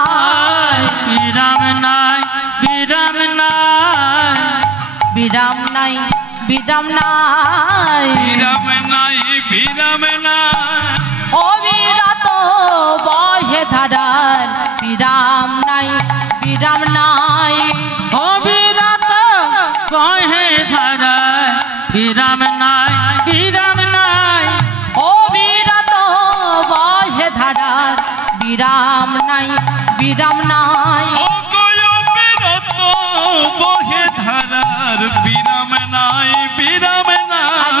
নাই বিরাম নাই বিরাম নাই বিরাম নাই বিরাম নাই বিরাম নাই বিরাম নাই অবিরত বহে ধারার বিরাম নাই বিরাম নাই অবিরত বহে ধারার বিরাম নাই বিরাম নাই অবিরত বহে ধারার বিরাম নাই বিরাম নাই অবিরত বহে ধারার বিরাম নাই বিরাম নাই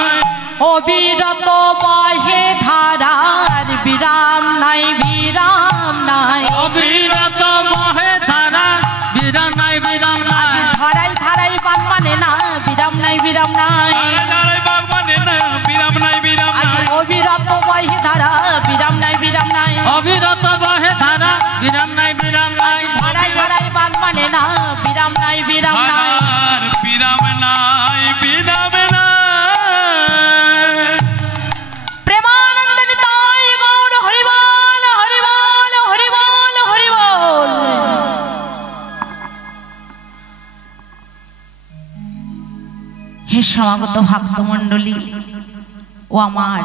অবিরত বহে ধারার বিরাম নাই বিরাম নাই অবিরত বহে ধারা বিরাম নাই বিরাম নাই ধারাই ধারাই বান মানে না বিরাম নাই বিরাম নাই ধারাই বাগ মানে না বিরাম নাই বিরাম নাই অবিরত বহে ধারা বিরাম নাই বিরাম নাই অবিরত বহে ধারা বিরাম নাই বিরাম নাই ধারাই ধারাই বান মানে না বিরাম নাই বিরাম নাই ধারার বিরাম নাই বিরাম নাই প্রেমানন্দ নিতাই গৌর হরিবল হরিবল হরিবল হরিবল। হে সমাগত ভক্তমণ্ডলী ও আমার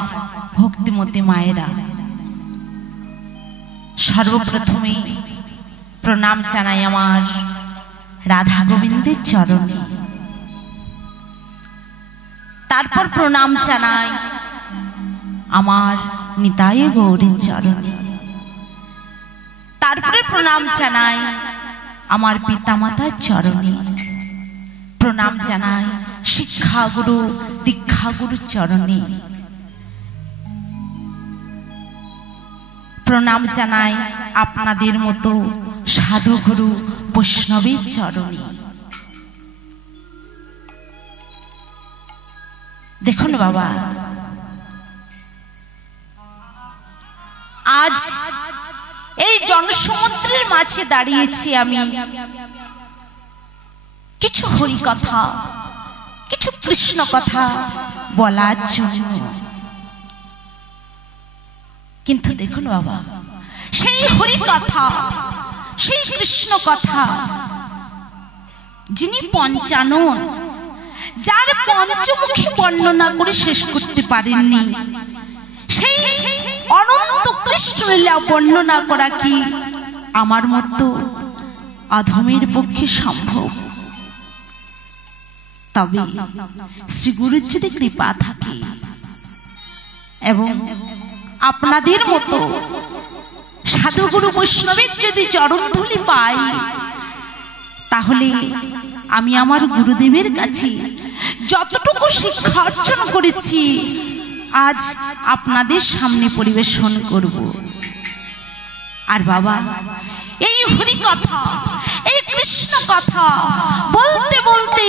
ভক্তিমতী মায়েরা, সর্বপ্রথমে প্রণাম জানাই আমার রাধা গোবিন্দের চরণে, তারপর প্রণাম জানাই আমার নিতাই গৌরীর চরণে, তারপরে প্রণাম জানাই আমার পিতামাতার চরণে, প্রণাম জানাই শিক্ষাগুরু দীক্ষাগুরুর চরণে, প্রণাম জানাই আপনাদের মতো সাধুগুরু বৈষ্ণবের চরণে। দেখুন বাবা, আজ এই জনসমুদ্রের মাঝে দাঁড়িয়েছি আমি কিছু হরি কথা, কিছু কৃষ্ণ কথা বলার জন্য। কিন্তু দেখুন বাবা, সেই হরি কথা, সেই কৃষ্ণ কথা, যিনি পঞ্চানন, যার পঞ্চমুখী বর্ণনা করে শেষ করতে পারেননি, সেই অনন্ত কৃষ্ণ লীলা বর্ণনা করা কি আমার মতো অধমের পক্ষে সম্ভব? তবে শ্রী গুরুর যদি কৃপা থাকে এবং আপনাদের মতো সাধুগুরু বৈষ্ণবের যদি চরণধূলি পাই, তাহলে আমি আমার গুরুদেবের কাছে যতটুকু শিক্ষা অর্জন করেছি আজ আপনাদের সামনে পরিবেশন করব। আর বাবা, এই হরি কথা, এই কৃষ্ণ কথা বলতে বলতে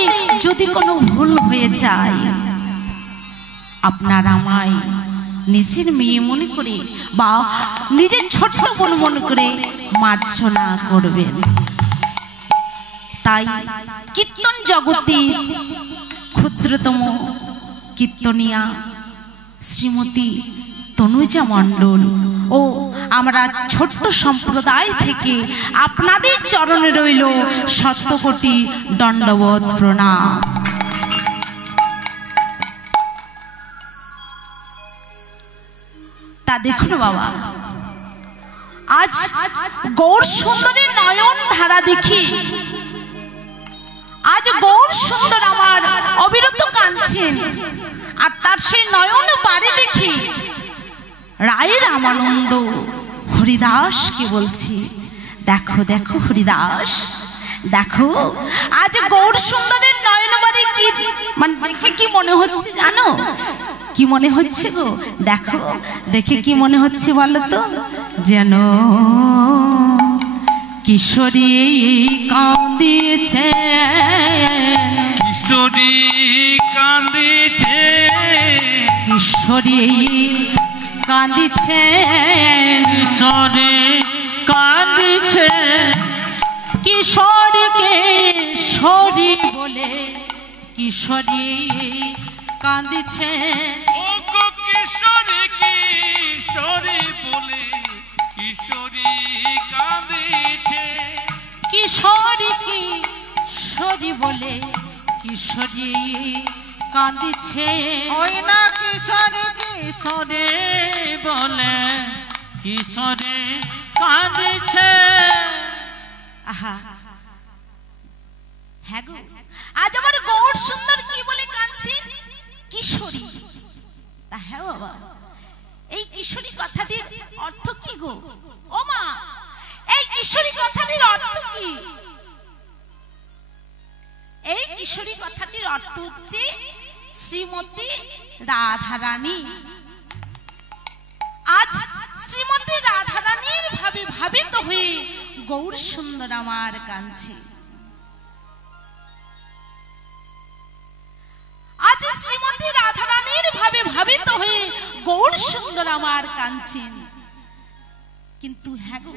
যদি কোনো ভুল হয়ে যায়, আপনার আমায় নিজের মেয়ে মনে করে বা নিজের ছোট্ট বোন মনে করে মার্জনা করবেন। তাই কীর্তন জগতে ক্ষুদ্রতম কীর্তনিয়া শ্রীমতী তনুজা মণ্ডল ও আমরা ছোট্ট সম্প্রদায় থেকে আপনাদের চরণে রইল শতকোটি দণ্ডবত প্রণাম। তা দেখুন বাবা, আজ গৌর সুন্দরের নয়ন ধারা দেখি, আজ গৌর সুন্দর আমার অবিরত কাঁদছেন, আর তার সেই নয়ন বাড়ি দেখি রায় রামানন্দ হরিদাসকে বলছি, দেখো দেখো হরিদাস, দেখো আজ গৌর সুন্দরের নয়ন বাড়ি কি, মানে দেখে কি মনে হচ্ছে জানো? কি মনে হচ্ছে গো? দেখো দেখে কি মনে হচ্ছে বলো তো? যেন কিশোরী কাঁদিছে, কিশোরী কাঁদিছে, কিশোরী কাঁদিছে, কিশোরী কাঁদিছে, কিশোরীকে সরি বলে কিশোরী কাঁদিছে, ও গো কিশোরী কিশোরী বলে কিশোরী কাঁদিছে। কিশোরী বলে কিশোরী কাঁদিছে, ওই না কিশোরী কিশোরী বলে কিশোরী কাঁদিছে। আহা হ্যাঁ গো, আজ আমার গৌর সুন্দর কি বলে কাঁদছেন? কিশোরী। তা হ্যাঁ বাবা, এই কিশোরী কথাটির অর্থ কি গো? ও মা, এই কিশোরী কথাটির অর্থ কি? এই কিশোরী কথাটির অর্থ হচ্ছে শ্রীমতী রাধারানী। আজ শ্রীমতী রাধারানীর ভাবে ভাবিত হয়ে গৌর সুন্দর আমার কাঁদছে। আজ শ্রীমতী রাধারানীর ভাবে ভাবিত হয়ে গৌর সুন্দর আমার কাঁদছেন। কিন্তু হ্যাঁ গো,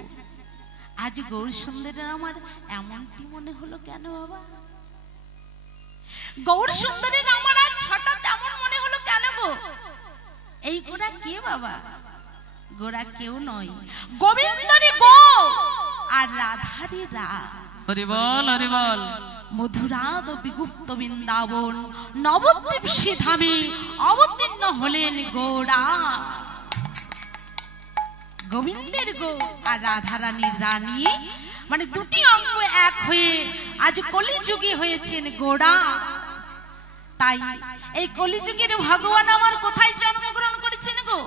আজ গৌর সুন্দরের আমার এমনটি মনে হলো কেন বাবা? গৌর সুন্দরের আমার আজ হঠাৎ এমন মনে হলো কেন গো? এই গোরা কে বাবা? গোরা কেউ নয়, গোবিন্দরী গো আর রাধারী রা। হরি বল, হরি বল। মধুরাদ বিগুপ্ত বৃন্দাবন নবদ্বীপ শ্রীধামে অবতীর্ণ হলেন গোরা। গোবিন্দের গো আর রাধারানীর রানী, মানে দুটি অঙ্গ এক হয়ে আজ কলিযুগে হয়েছেন গোরা। তাই এই কলিযুগের ভগবান আমার কোথায় জন্মগ্রহণ করেছেন গো?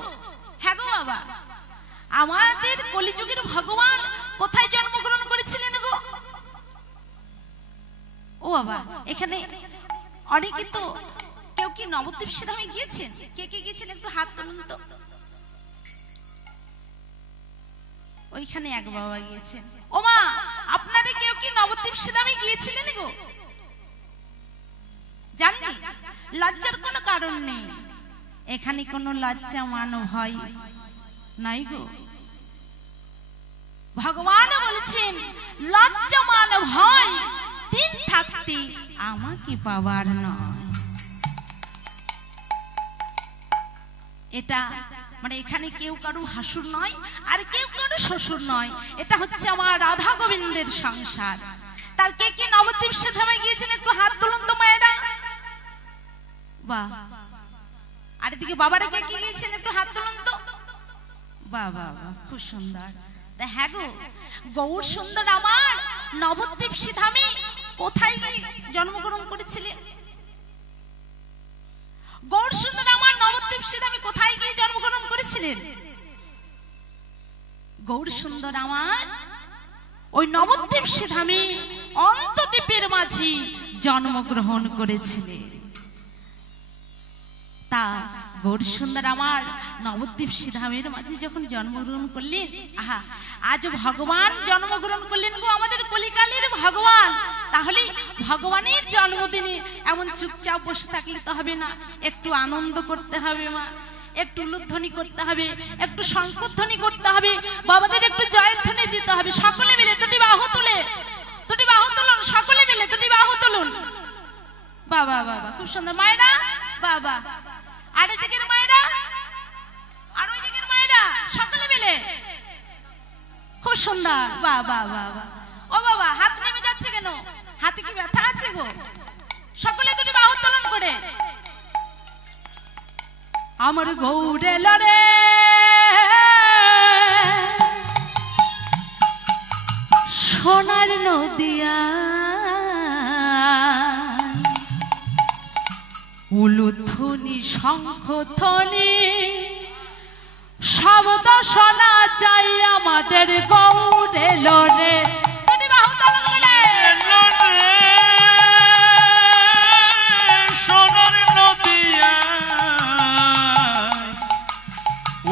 হ্যাঁ গো বাবা, আমাদের কলিযুগের ভগবান কোথায় জন্মগ্রহণ করেছিলেন গো? ও বাবা, এখানে অনেকে তো কেউ কি নবদ্বীপ শ্রীধামে গিয়েছেন? কে কে গিয়েছেন একটু হাত তুলুন তো। ওইখানে এক বাবা গিয়েছেন। ও মা, আপনারা কেউ কি নবদ্বীপ শ্রীধামে গিয়েছিলেন গো? জাননি? লজ্জার কোনো কারণ নেই, এখানে কোনো লজ্জা মান ভয় নাই গো। ভগবান বলেছেন লজ্জা মান ভয় দিন থাকতে আমাকে পাবার নয়। এটা মানে এখানে কেউ কারো হাসুর নয় আর কেউ কারো শ্বশুর নয়, এটা হচ্ছে আমার রাধা গোবিন্দের সংসার। তার কে কে নবদ্বীপ শ্রীধামে গিয়েছেন একটু হাত তুলুন তো মায়েরা। বাহ, আর এদিকে বাবারা কে কে গিয়েছেন একটু হাত তুলুন তো। বাহ বাহ বাহ, খুব সুন্দর। হ্যাঁ গো, গৌর সুন্দর আমার নবদ্বীপ শ্রীধামে কোথায় জন্মগ্রহণ করেছিলেন? গৌর সুন্দর আমার নবদ্বীপ শ্রীধামে কোথায় গিয়ে জন্মগ্রহণ করেছিলেন? গৌর সুন্দর আমার ওই নবদ্বীপ শ্রীধামে অন্তদ্বীপের মাঝে জন্মগ্রহণ করেছিলেন। তা গৌর সুন্দর আমার নবদ্বীপ শ্রীধামের মাঝে যখন জন্মগ্রহণ করলেন, আহা, আজ ভগবান জন্মগ্রহণ করলেন গো, আমাদের কলিকালের ভগবান। তাহলে ভগবানের জন্মদিনে এমন চুপচাপ বসে থাকলে তো হবে না, একটু আনন্দ করতে হবে মা, একটু উলুধ্বনি করতে হবে, একটু শঙ্করধ্বনি করতে হবে, বাবাদের একটু জয়ধ্বনি দিতে হবে। সকলে মিলে দুটি বাহু তুলে, দুটি বাহু তুলুন, সকলে মিলে দুটি বাহু তুলুন। বাবা বাবা, খুব সুন্দর মায়েরা, বাবা। আর এদিকের মায়েরা, আর ওই দিকের মায়েরা, সকলে মিলে খুব সুন্দর। বাবা বাবা, ও বাবা, হাত নেমে যাচ্ছে কেন? হাতে কি ব্যথা আছে গো? সকলে দুটি বাহু উত্তোলন করে। আমার গৌরে লরে সোনার নদিয়া, উলুধ্বনি শঙ্খধ্বনি শব্দ শোনা যায় আমাদের গৌরে লরে। সোনার নদিয়া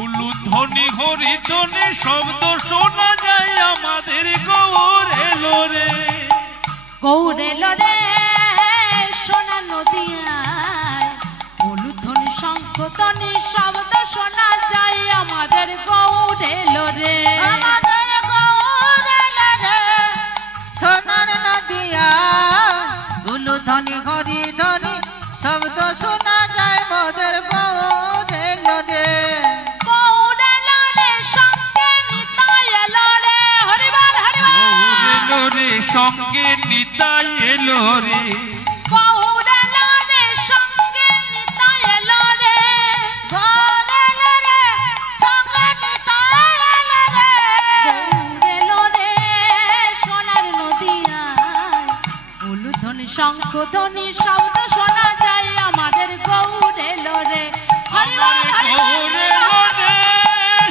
উলুধ্বনি হরিধ্বনি শব্দ শোনা যায় আমাদের গৌরে লরে। গৌরে লরে সোনার নদিয়ায় উলুধ্বনি শঙ্খধ্বনি শব্দ শোনা যায় আমাদের গৌরে লরে। আমাদের গৌরে লরে সোনার নদিয়া, উলুধ্বনি হরিধ্বনি শব্দ শোনা যায় মোদের গৌরে লরে। গৌরে লরে সঙ্গে নিতাই লরে, হরিবল হরিবল। গৌরে লরে সঙ্গে নিতাই এলো রে গৌর এলো রে সঙ্গে নিতাই এলো রে গৌর এলো রে সঙ্গে নিতাই এলো রে গৌর এলো রে সোনার নদিয়ায় উলুধ্বনি শঙ্খ ধ্বনি শব্দ শোনা যায় আমাদের গৌর এলো রে হরি বল হরি বল গৌর এলো রে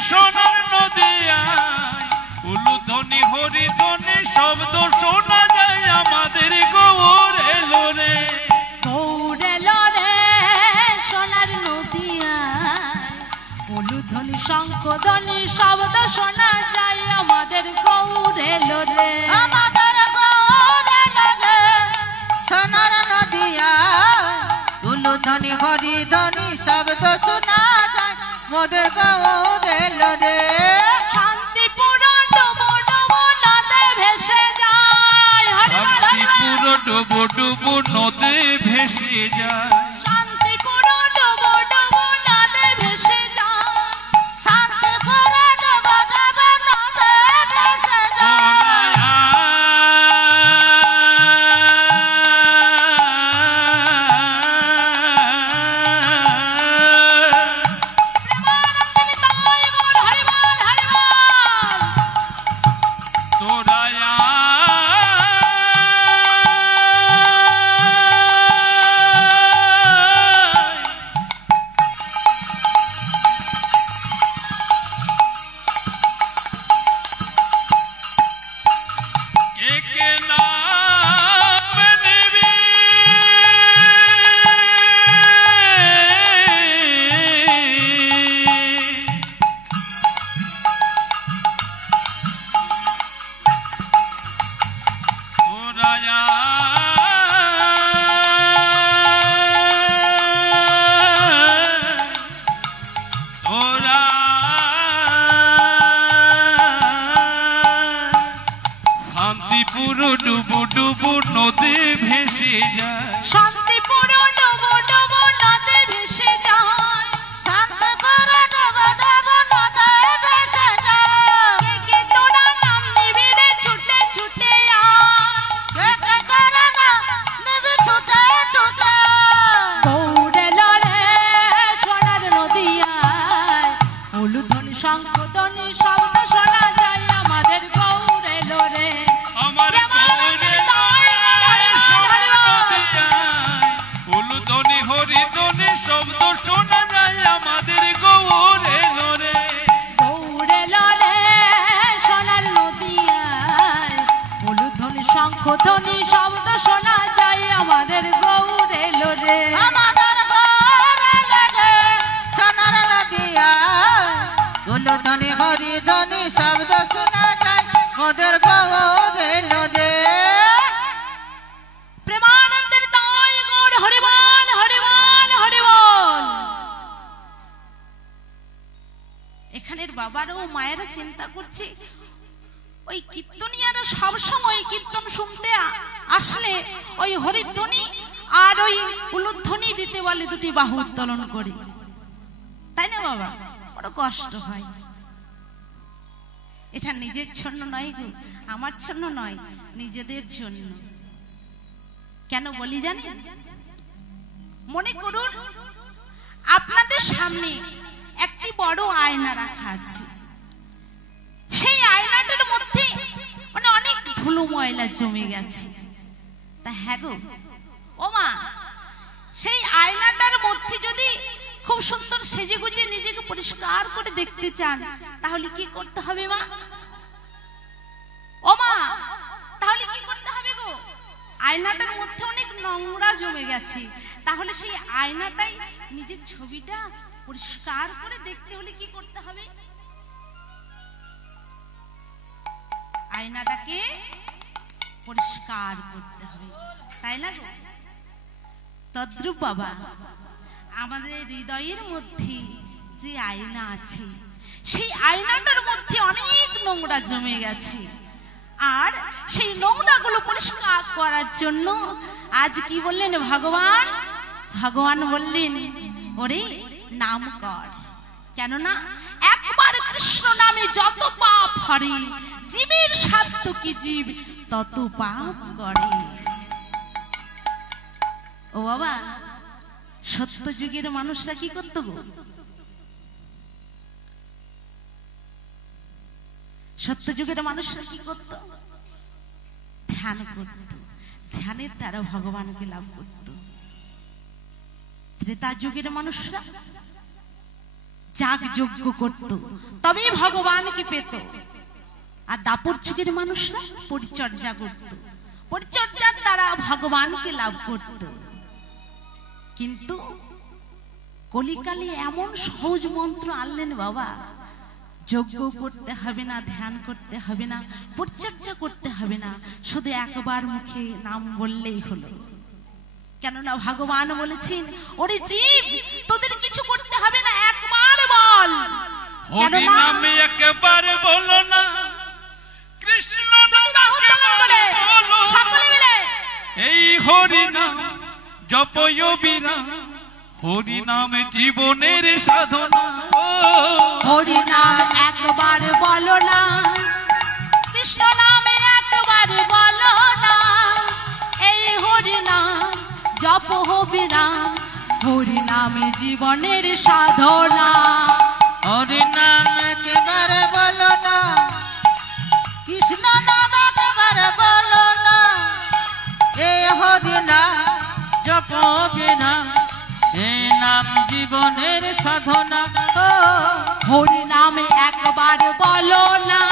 সোনার নদিয়ায় উলুধ্বনি হরিধ্বনি শব্দ শোনা যায় আমাদের গৌর এলো রে গৌর এলো রে সোনার নদিয়ায় উলুধ্বনি শঙ্খ ধ্বনি শব্দ শোনা যায় আমাদের গৌর এলো রে আমাদের গৌর এলো রে সোনার নদিয়ায় উলুধ্বনি হরিধ্বনি শব্দ শোনা যায় মোদের গৌর এলো রে শান্তিপুর ডুবো ডুবো নদে ভেসে যায় হরি বল হরি বল শান্তিপুর ডুবো ডুবো নদে ভেসে যায় শান্তিপুর ডুবো ডুবো নদে ভেসে যায় শান্তিপুর ডুবো ডুবো নদে ভেসে যায় প্রেমানন্দিনী তাই গৌর হরি বল হরি বল তোরায়া কে কে নাম নিবি তোরায়া তোরা শান্তিপুর ডুবু ডুবু নদী ভেসে যায় শান্তিপুর ডুবো ডুবো নদে ভেসে যায় শান্তিপুর ডুবো ডুবো নদে ভেসে যায় কে কে তোরা নাম নিবি রে ছুটে ছুটে আয় কে কে তোরা না নিবি ছুটে ছুটে গৌর এলো রে সোনার নদিয়ায় উলুধ্বনি শঙ্খ ধ্বনি শব্দ শোনা যায় আমাদের গৌর এলো রে আমার গৌরে সোনার নদিয়ায় উলুধ্বনি হরিধ্বনি শব্দ শোনা যায় আমাদের গৌর এলো রে গৌর এলো রে সোনার নদিয়ায় উলুধ্বনি শঙ্খ ধ্বনি শব্দ শোনা যায় আমাদের গৌর এলো রে আমাদের গৌর এলো রে সোনার নদিয়ায় উলুধ্বনি হরিধ্বনি শব্দ শোনা যায় মোদের গৌর এলো রে প্রেমানন্দের তাই গৌর হরি বল হরি বল হরি বল এখানের বাবারা ও মায়েরা চিন্তা করছে ওই কীর্তনিয়ারা সব সময় কীর্তন শুনতে আসলে ওই হরিধ্বনি আর ওই উলুধ্বনি দিতে বলে দুটি বাহু উত্তোলন করে, তাই না বাবা? বড় কষ্ট হয়। এটা নিজের জন্য নয় গো, আমার জন্য নয়, নিজেদের জন্য। কেন বলি জানেন? মনে করুন আপনাদের সামনে একটি বড় আয়না রাখা আছে, সেই আয়নাটার মধ্যে মানে অনেক ধুলো ময়লা জমে গেছে। তা হ্যাঁ গো ও মা, সেই আয়নাটার মধ্যে যদি খুব সুন্দর সেজে গুজে নিজেকে পরিষ্কার করে দেখতে চান তাহলে কি করতে হবে মা? ও মা, তাহলে কি করতে হবে গো? আয়নাটার মধ্যে অনেক নোংরা জমে গেছে, তাহলে সেই আয়নাটাই নিজের ছবিটা পরিষ্কার করে দেখতে হলে কি করতে হবে? আয়নাটাকে পরিষ্কার করতে হবে, তাই না গো? তদ্রূপ বাবা আমাদের হৃদয়ের মধ্যে যে আয়না আছে, সেই আয়নাটার মধ্যে অনেক নোংরা জমে গেছে, আর সেই নোংরাগুলো পরিষ্কার করার জন্য আজ কি বললেন ভগবান? ভগবান বললেন ওরে নাম কর, কেননা একবার কৃষ্ণ নামে যত পাপ হরে, জীবের সাধ্য কি জীব তত পাপ করে। ও বাবা, সত্য যুগের মানুষরা কি করত গো? সত্য যুগের মানুষরা কি করত? ধ্যান করত, ধ্যানের দ্বারা ভগবানকে লাভ করত। ত্রেতা যুগের মানুষরা যাগ যজ্ঞ করত, তবেই ভগবানকে পেত। আর দাপর যুগের মানুষরা পরিচর্যা করত, পরিচর্যার দ্বারা ভগবানকে লাভ করত। কিন্তু কলিকালে এমন সহজ মন্ত্র আনলেন বাবা, যজ্ঞ করতে হবে না, ধ্যান করতে হবে না, পরিচর্যা করতে হবে না, শুধু একবার মুখে নাম বললেই হলো। কেননা ভগবান বলেছেন, ওরে জীব, তোদের কিছু করতে হবে না, একবার বল। হরি নামে একবার বলো না, কৃষ্ণ নামে সকলে মিলে এই হরি নাম জপয় বিরাম, হরি নামে জীবনের সাধনা। হরি নাম একবার বলো না, কৃষ্ণ নামে একবার বলো না, এই হরি নাম জপ বিরাম, হরি নামে জীবনের সাধনা। হরি নাম একেবারে বলো না, কৃষ্ণ নাম একেবারে বলো না, এই হরি নাম জপ বিরাম, এই নাম জীবনের সাধনা। হরি নামে একবার বলো না,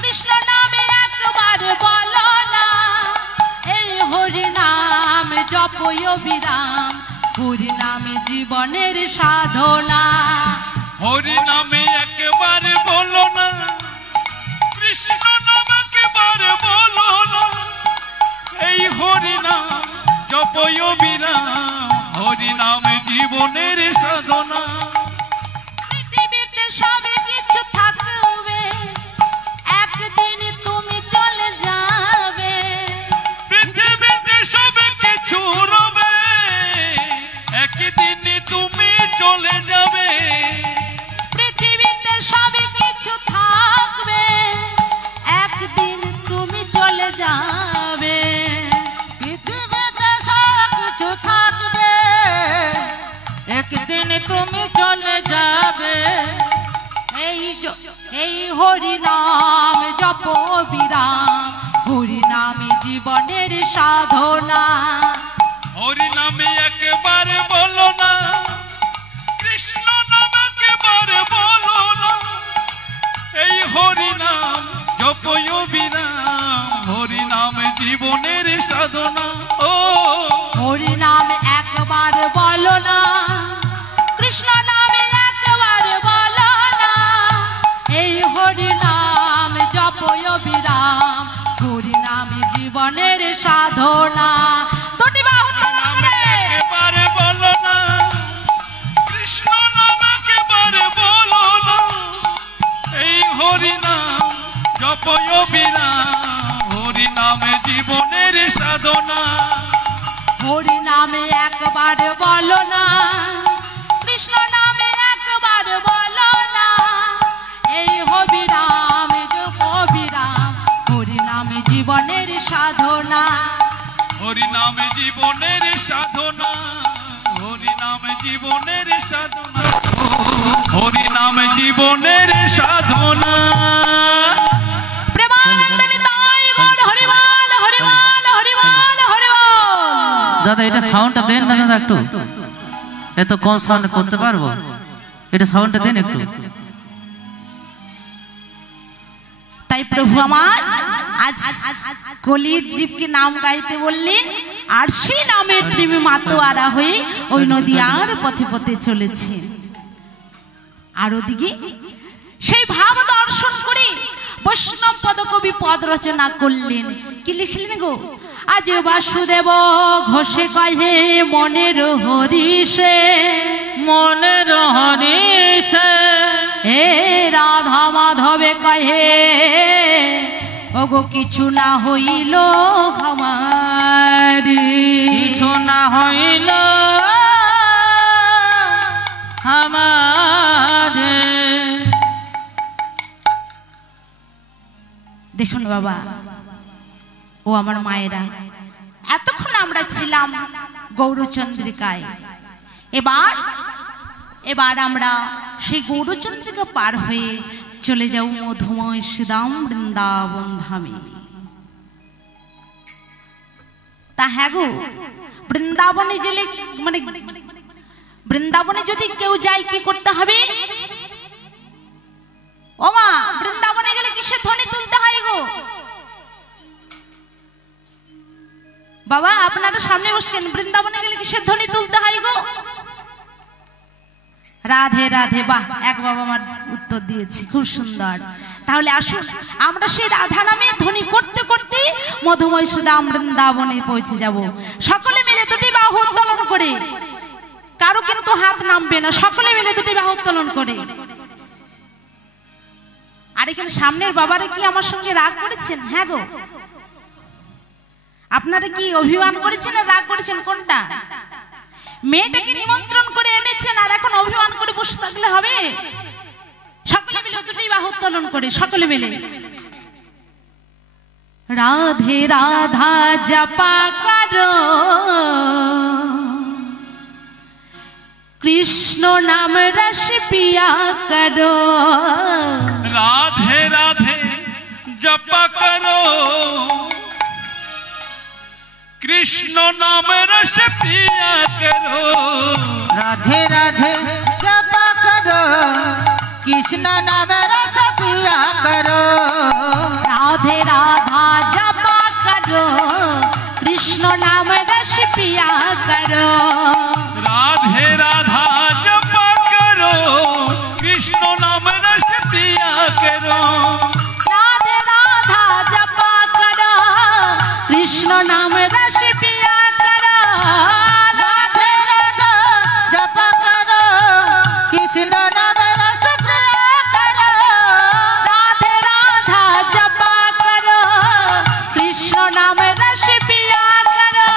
কৃষ্ণ নামে একবার বলো না, এই হরি নাম জপয় বিরাম, হরি নামে জীবনের সাধনা। হরি নামে একবার বলো না, কৃষ্ণ নাম একবার বলো না, এই হরি নাম জপয় বিরাম, হরি নামে জীবনের সাধনা। পৃথিবীতে সব কিছু থাকবে, একদিন তুমি চলে যাবে। পৃথিবীতে সব কিছু রবে, একদিন তুমি চলে যাবে। পৃথিবীতে সব কিছু থাকবে, একদিন তুমি চলে যাবে। পৃথিবীতে সব কিছু থাকবে, একদিন তুমি চলে যাবে। এই হরি নাম জপ বিরাম, হরি নামে জীবনের সাধনা। হরি নামে একবার বলো না, কৃষ্ণ নাম একবার বলো না, এই হরি নাম জপয় বিরাম, হরি নাম জীবনের সাধনা। ও হরি নাম একবার বলো না, কৃষ্ণ নামে একবার বলো না, এই হরি নাম জপয় বিরাম, হরি নামে জীবনের সাধনা। দুটি বাহু তোলা করে। একবার বলো না, কৃষ্ণ নাম একবার বলো না, এই হরি নাম জপয় বিরাম, হরি নামে জীবনের সাধনা। হরি নামে একবার বলো না, কৃষ্ণ নামে একবার বলো না, এই হবি রাম হবি রাম, হরি নামে জীবনের সাধনা। হরি নামে জীবনের সাধনা, হরি নামে জীবনের সাধনা, হরি নামে জীবনের সাধনা। প্রেমানন্দে তাই গৌর হরিবল হরিবল হরিবল হরিবল। দাদা এটা সাউন্ডটা দেন না দাদা, একটু এত কম সাউন্ড করতে পারবো? এটা সাউন্ডটা দেন একটু। তাই প্রভু আমার আজ কলির জীবকে নাম গাইতে বললেন, আর সেই নামের প্রেমে মাতোয়ারা হয়ে ওই নদীয়ার পথে পথে চলেছে। আর ওদিকে সেই ভাব দর্শন করে বৈষ্ণব পদকবি পদ রচনা করলেন। কি লিখলেন গো? আজ বাসুদেব ঘোষে কহে মনের হরিষে, মনের হরিষে হে রাধা মাধবে কহে ওগো কিছু না হইল আমার, কিছু না হইল আমার। বাবা ও আমার মায়েরা, এতক্ষণ আমরা ছিলাম গৌরচন্দ্রিকায়, এবার আমরা সেই গৌরচন্দ্রিকা পার হয়ে চলে যাও মধুময় শ্রীদাম বৃন্দাবন ধামে। তা হ্যাঁ গো, বৃন্দাবনে গেলে মানে বৃন্দাবনে যদি কেউ যায় কি করতে হবে? ও মা, বৃন্দাবনে গেলে কিসের ধ্বনি তুলতে হয় গো? বাবা আপনারা সামনে বসছেন, বৃন্দাবনে গেলে কিসের ধ্বনি তুলতে হয় গো? রাধে রাধে। বাহ, এক বাবা আমার উত্তর দিয়েছি, খুব সুন্দর। তাহলে আসুন আমরা সেই রাধা নামে ধ্বনি করতে করতে মধুময় সুদাম বৃন্দাবনে পৌঁছে যাব। সকলে মিলে দুটি বাহু উত্তোলন করে, কারো কিন্তু হাত নামবে না, সকলে মিলে দুটি বাহু উত্তোলন করে। আর এখানে সামনের বাবারা কি আমার সঙ্গে রাগ করেছেন? হ্যাঁ গো, আপনারা কি অভিমান করেছেন না রাগ করেছেন? কোনটা? মেয়েটাকে নিমন্ত্রণ করে এনেছেন আর এখন অভিমান করে বসে থাকলে হবে? সকলে মিলে দুটি বাহু উত্তোলন করে, সকলে মিলে রাধে রাধা জপা করো, কৃষ্ণ নাম রস পিয়া করো। राधे राधे जपा करो, कृष्ण नाम रस पिया करो। राधे राधे जपा करो, कृष्ण नाम रस पिया करो। राधे राधा जपा करो, कृष्ण नाम रस पिया करो। राधे राधा जपा करो, कृष्ण नाम रस पिया करो। राधे राधा जपा करो, कृष्ण नाम रस पिया करो। राधे राधा जपा करो, कृष्ण नाम रस पिया करो। राधे राधा जपा करो, कृष्ण नाम रस पिया करो।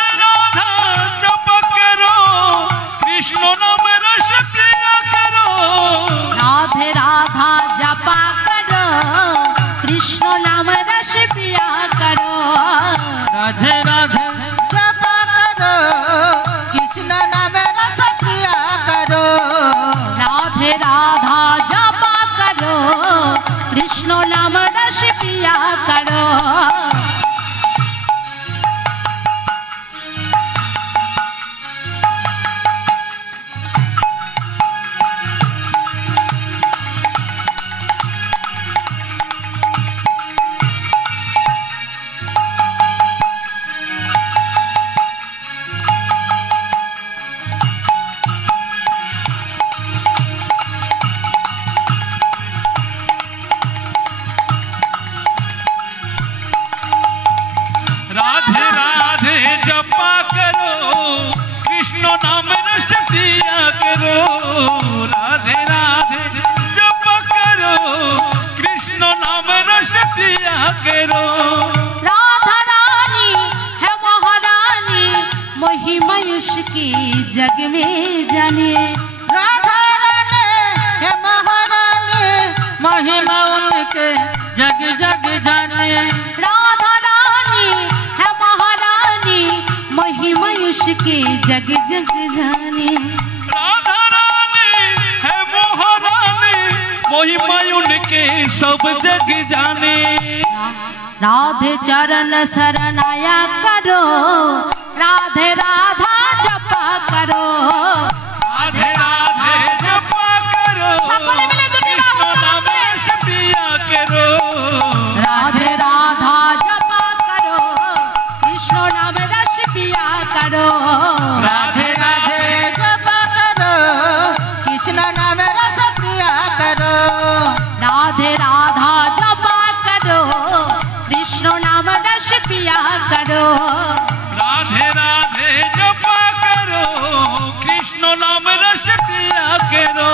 राधे राधा जपा करो, कृष्ण नाम रस पिया करो। राधे राधा जपा करो, कृष्ण नाम रस पिया करो। राधे राधे जपा करो, कृष्ण नाम रस पिया करो। राधे राधा जपा करो, कृष्ण नाम रस पिया करो। राधे राधे जपा करो, कृष्ण नाम रस पिया करो। राधे राधे जपा करो, कृष्ण नाम रस पिया करो। राधा रानी है महारानी, महिमा उसकी जग में जानिए। राधा रानी है महारानी, महिमा उनके जग जग जाने। राधा रानी है महारानी, महिमा उसकी जग जग जाने। राधा रानी है महारानी, महिमा उनके सब जग जाने। राधे चरण शरणाया करो, राधे राधा जपा करो। राधे राधे जपा करो, সকলে মিলে দুটি বাহু कृष्ण नाम উত্তোলন रस पिया करो। राधे राधा जपा करो, कृष्ण नाम रस पिया करो। राधे राधे जपा करो, कृष्ण नाम रस पिया करो। राधे राधा जपा करो, कृष्ण नाम रस पिया करो। राधे राधे जपा करो, कृष्ण नाम रस पिया करो।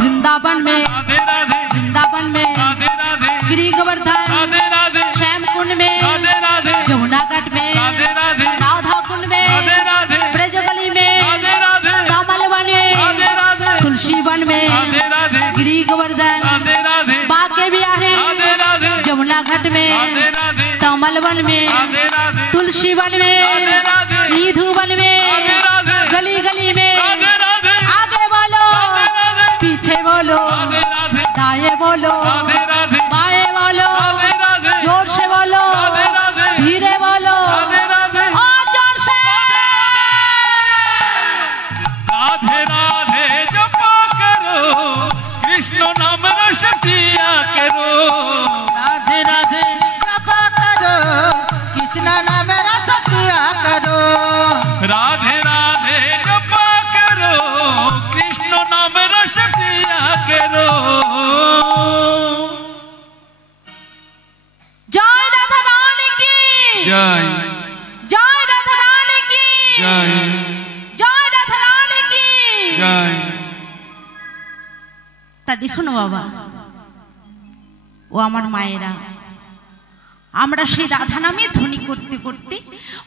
वृंदावन में, राधे राधे वृंदावन में, राधे राधे गिरी गोवर्धन, राधे राधे श्याम कुंड में, राधे राधे जमुना घाट में, राधे राधे राधा कुंड में, राधे राधे ब्रजगली में, राधे राधे कमल वन में, राधे राधे तुलसी वन में, राधे राधे गिरी गोवर्धन, राधे राधे बाके बिहारी, राधे राधे जमुना राधे कमल वन में, राधे राधे तुलसी वन में, राधे राधे नीधु वन में, राधे राधे गली गली में, राधे राधे आगे बोलो राधे राधे पीछे बोलो, राधे राधे दाएं बोलो राधे राधे बाएं बोलो, राधे राधे जोर से बोलो, राधे राधे धीरे बोलो, राधे राधे और जोर से। राधे राधे जपा करो कृष्ण नाम रस पिया करो राधे राधे कृपा करो कृष्ण नाम रस पिया करो राधे राधे जपा करो कृष्ण नाम रस पिया करो जय राधा रानी की, जय जय राधा रानी की, जय जय राधा रानी की। जय তা দেখুন বাবা, ও আমার মায়েরা, আমরা সেই রাধা নামে ধ্বনি করতে করতে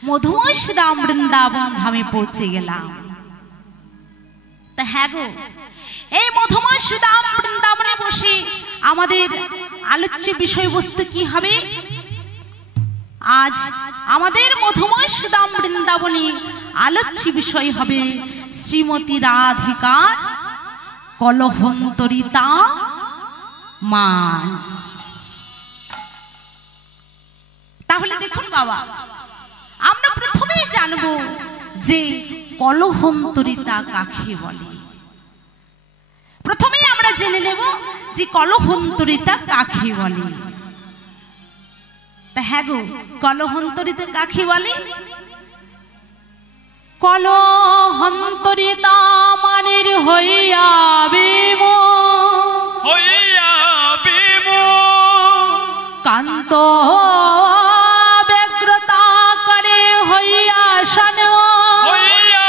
মধুময় শ্রীরাম বৃন্দাবন ধামে পৌঁছে গেলাম। তা হ্যাঁ গো, এই মধুময় শ্রীরাম বৃন্দাবনে বসে আমাদের আলোচ্য বিষয়বস্তু কি হবে? আজ আমাদের মধুময় শ্রীরাম বৃন্দাবনে আলোচ্য বিষয় হবে শ্রীমতী রাধিকার কলহন্তরিতা মান। তাহলে দেখুন বাবা, আমরা প্রথমেই জানবো যে কলহন্তরিতা কাকে বলে। প্রথমেই আমরা জেনে নেব যে কলহন্তরিতা কাকে বলে। তা হ্যাঁ গো, কলহন্তরিতা কাকে বলে? কলহন্তরিতা মানের হইয়া বিমুখ, হইয়া বিমুখ কান্ত ব্যগ্রতা করে হইয়া সন্মুখ, হইয়া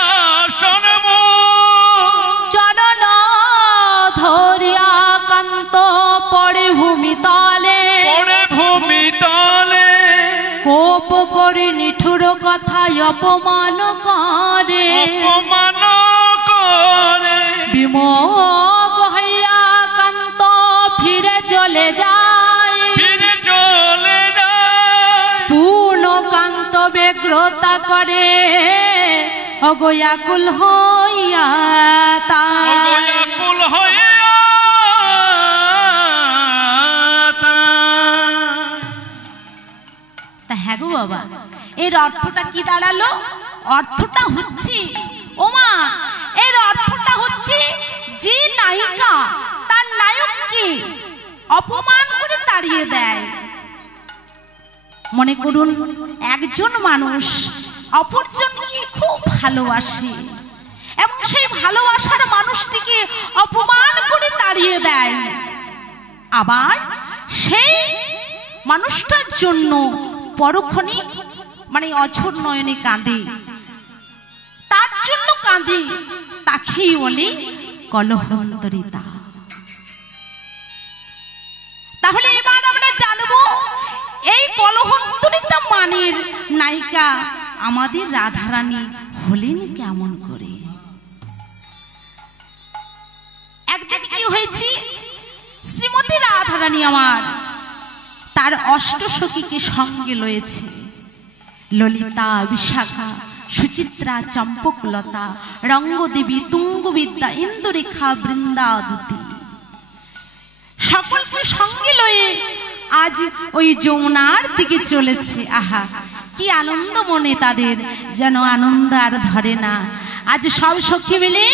সন্মুখ চরণ ধরিয়া কান্ত পড়ে ভূমি তলে, পড়ে ভূমি তলে কোপ করে নিঠুর কথায় অপমান করে, অপমান করে বিমুখ হইয়া কান্ত ফিরে চলে যায়, ফিরে চলে যায় পূর্ণ কান্ত ব্যগ্রতা করে অগয়াকুল হইয়া তাই। অগয়াকুল হইয়া তা হ্যাঁ গো বাবা, এর অর্থটা কি দাঁড়ালো? অর্থটা হচ্ছে, ওমা, এর অর্থটা হচ্ছে যে নায়িকা তার নায়ককে অপমান করে তাড়িয়ে দেয়। মনে করুন একজন মানুষ অপরজনকে খুব ভালোবাসে এবং সেই ভালোবাসার মানুষটিকে অপমান করে তাড়িয়ে দেয়, আবার সেই মানুষটার জন্য পরক্ষণে মানে অঝোর নয়নে কাঁদে, তার জন্য কাঁদে, তাকেই বলে কলহন্তরিতা। তাহলে এবার আমরা জানবো এই কলহন্তরিতা মানের নায়িকা আমাদের রাধারানী হলেন কেমন করে। একদিন কি হয়েছে, শ্রীমতী রাধারানী আমার তার অষ্টসখীকে সঙ্গে লয়েছে, ললিতা, বিশাখা, সুচিত্রা, চম্পকলতা, রঙ্গদেবী, তুঙ্গবিদ্যা, ইন্দুরেখা, বৃন্দাদুতি, সকলকে সঙ্গে লয়ে আজ ওই যমুনার দিকে চলেছে। আহা, কি আনন্দ মনে তাদের, যেন আনন্দ আর ধরে না। আজ সব সখী মিলে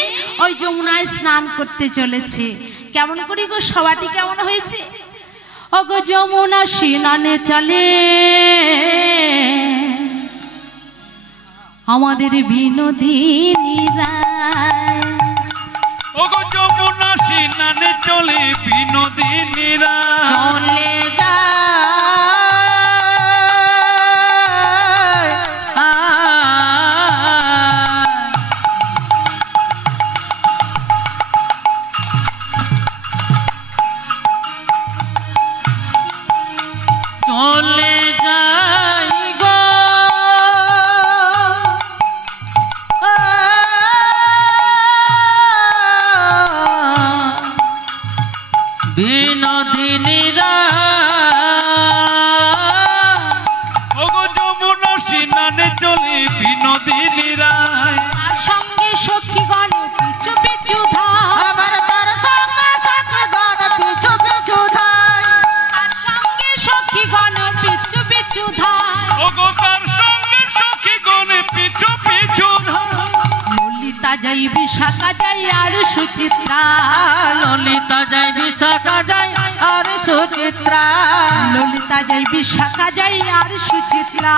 ওই যমুনায় স্নান করতে চলেছে। কেমন করি গো, সবাটি কেমন হয়েছে? ওগো যমুনা স্নানে চলে আমাদের বিনোদিনী রায়, ওগো যমুনা স্নানে চলে বিনোদিনীরা চলে চলে যাই গো বিনোদিনী রায় যাই বিশাখা যাই আর সুচিত্রা, ললিতা যাই বিশাখা যাই আর সুচিত্রা, ললিতা যাই বিশাখা যাই আর সুচিত্রা,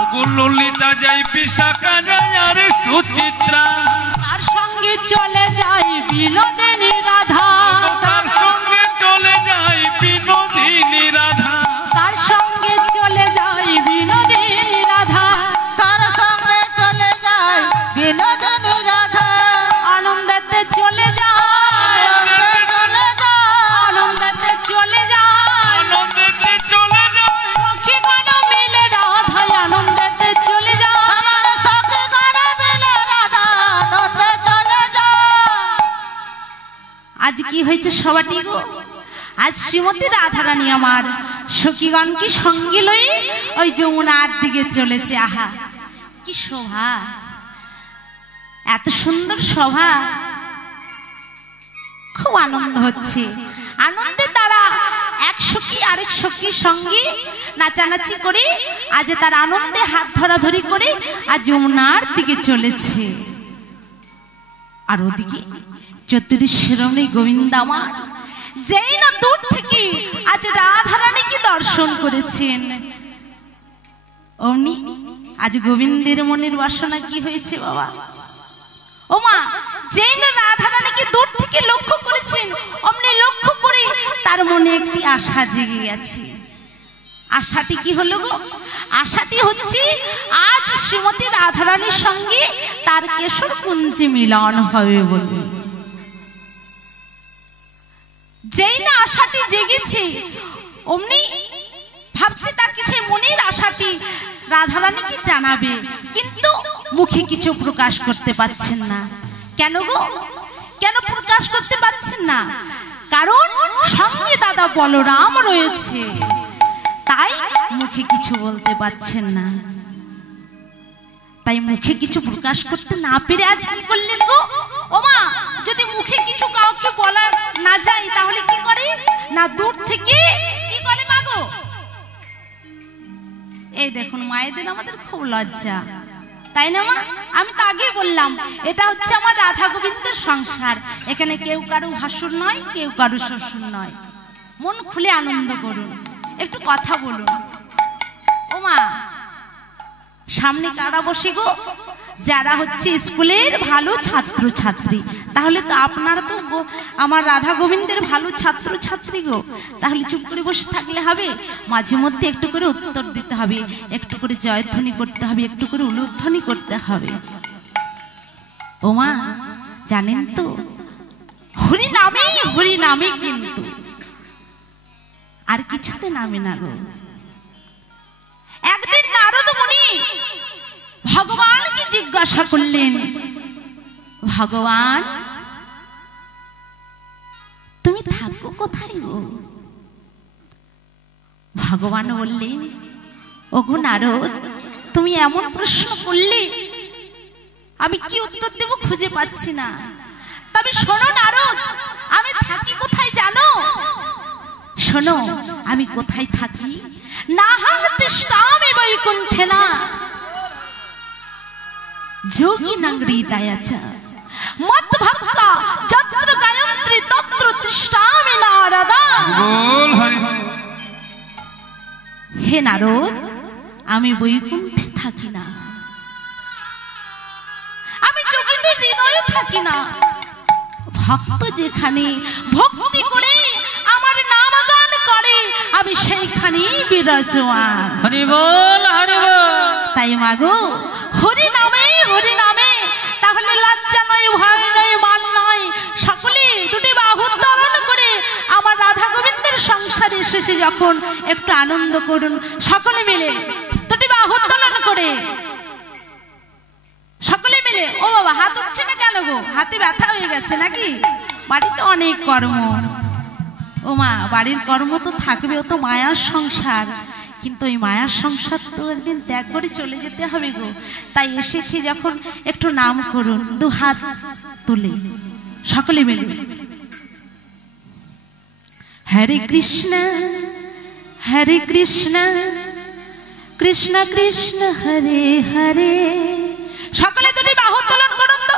ওগো ললিতা যাই বিশাখা যাই আর সুচিত্রা, তার সঙ্গে চলে যাই বিনোদিনী রাধা, তার সঙ্গে চলে যাই বিনোদিনী রাধা, তার সঙ্গে চলে যাই বিনোদিনী রাধা, তার সঙ্গে চলে যায় বিনোদিনী রাধা, আনন্দেতে চলে যায়, চলে যায় আনন্দেতে চলে যায়, আনন্দেতে চলে যায়, সখীগণ মিলে রাধায় আনন্দেতে চলে যায়। আমার সখী গণ মিলে রাধা আনন্দে চলে যায়। আজ কি হয়েছে সবাটি গো? আজ শ্রীমতী রাধারানী আমার সখীগণকে সঙ্গে লই ওই যমুনার দিকে চলেছে। আহা কি শোভা, এত সুন্দর শোভা, খুব আনন্দ হচ্ছে। আনন্দে তারা এক সখী আরেক সখীর সঙ্গে নাচানাচি করে আজ তার আনন্দে হাত ধরাধরি করে আজ যমুনার দিকে চলেছে। আর ওদিকে চতুর্থ শিরোমণি গোবিন্দ আমার যেই না দূর থেকে আজ রাধারানীকে দর্শন করেছেন, অমনি আজ গোবিন্দের মনের বাসনা কি হয়েছে বাবা? ও মা, যেই না রাধারানীকে দূর থেকে লক্ষ্য করেছেন, অমনি লক্ষ্য করে তার মনে একটি আশা জেগে গেছে। আশাটি কি হলো গো? আশাটি হচ্ছে আজ শ্রীমতী রাধারানীর সঙ্গে তার কেশর কুঞ্জে মিলন হবে বলে। যেই না আশাটি জেগেছে, অমনি ভাবছে তাকে সেই মনের আশাটি রাধারানীকে জানাবে, কিন্তু মুখে কিছু প্রকাশ করতে পারছেন না। কেন গো? কেন প্রকাশ করতে পারছেন না? কারণ সঙ্গে দাদা বলরাম রয়েছে, তাই মুখে কিছু বলতে পারছেন না। তাই মুখে কিছু প্রকাশ করতে না পেরে আজ কি করলেন গো? ও মা, যদি মুখে কিছু কাউকে বলা না যায় তাহলে কি করে না, দূর থেকে কি করে মা গো? এই দেখুন মায়েদের আমাদের খুব লজ্জা, তাই না মা? আমি তো আগেই বললাম এটা হচ্ছে আমার রাধা গোবিন্দের সংসার, এখানে কেউ কারো ভাসুর নয়, কেউ কারো শ্বশুর নয়। মন খুলে আনন্দ করুন, একটু কথা বলুন। ও মা, সামনে কারা বসে গো? যারা হচ্ছে স্কুলের ভালো ছাত্র ছাত্রী। তাহলে তো আপনারা তো আমার রাধা গোবিন্দের ভালো ছাত্র ছাত্রী গো। তাহলে চুপ করে বসে থাকলে হবে? মাঝে মধ্যে একটু করে উত্তর দিতে হবে, একটু করে জয়ধ্বনি করতে হবে, একটু করে উলুধ্বনি করতে হবে। ও মা, জানেন তো হরি নামে কিন্তু আর কিছুতে নামে না গো। একদিন নারদ মুনি ভগবানকে জিজ্ঞাসা করলেন, ভগবান তুমি থাকো কোথায় গো? ভগবান বললেন, ওগো নারদ, তুমি এমন প্রশ্ন করলে আমি কি উত্তর দেব খুঁজে পাচ্ছি না। তবে শোনো নারদ, আমি থাকি কোথায় জানো? শোনো আমি কোথায় থাকি। নাহং তিষ্ঠামি বৈকুণ্ঠেনা যোগিনাং হৃদয়াচা মদ্ভক্তা যত্র গায়ত্রী তত্র তিষ্ঠামি নারদা। বল হরি হরি। হে নারদ, আমি বৈকুণ্ঠে থাকি না, আমি যোগীদের হৃদয়ে থাকি না। ভক্ত যেখানে ভক্তি করে আমার নাম গান করে, আমি সেইখানেই বিরাজমান। হরি বল হরি বল। তাই মাগো হরি নামে তাহলে লজ্জা নয়, ভয় নয়, মান নয়, সকলে দুটি বাহু ধারণ করে আমার রাধা গোবিন্দের সংসারে এসেছে যখন একটু আনন্দ করুন সকলে মিলে, দুটি বাহু ধারণ করে সকলে মিলে। ও বাবা, হাত উঠছে না কেন গো? হাতে ব্যথা হয়ে গেছে নাকি? বাড়িতে অনেক কর্ম। ও মা, বাড়ির কর্ম তো থাকবে, ও তো মায়ার সংসার, কিন্তু ওই মায়ার সংসার তো একদিন ত্যাগ করে চলে যেতে হবে গো। তাই এসেছি যখন একটু নাম করুন, দু হাত তুলে সকলে মিলে। হরে কৃষ্ণ কৃষ্ণ কৃষ্ণ হরে হরে। সকলে দুটি বাহু উত্তোলন করুন তো।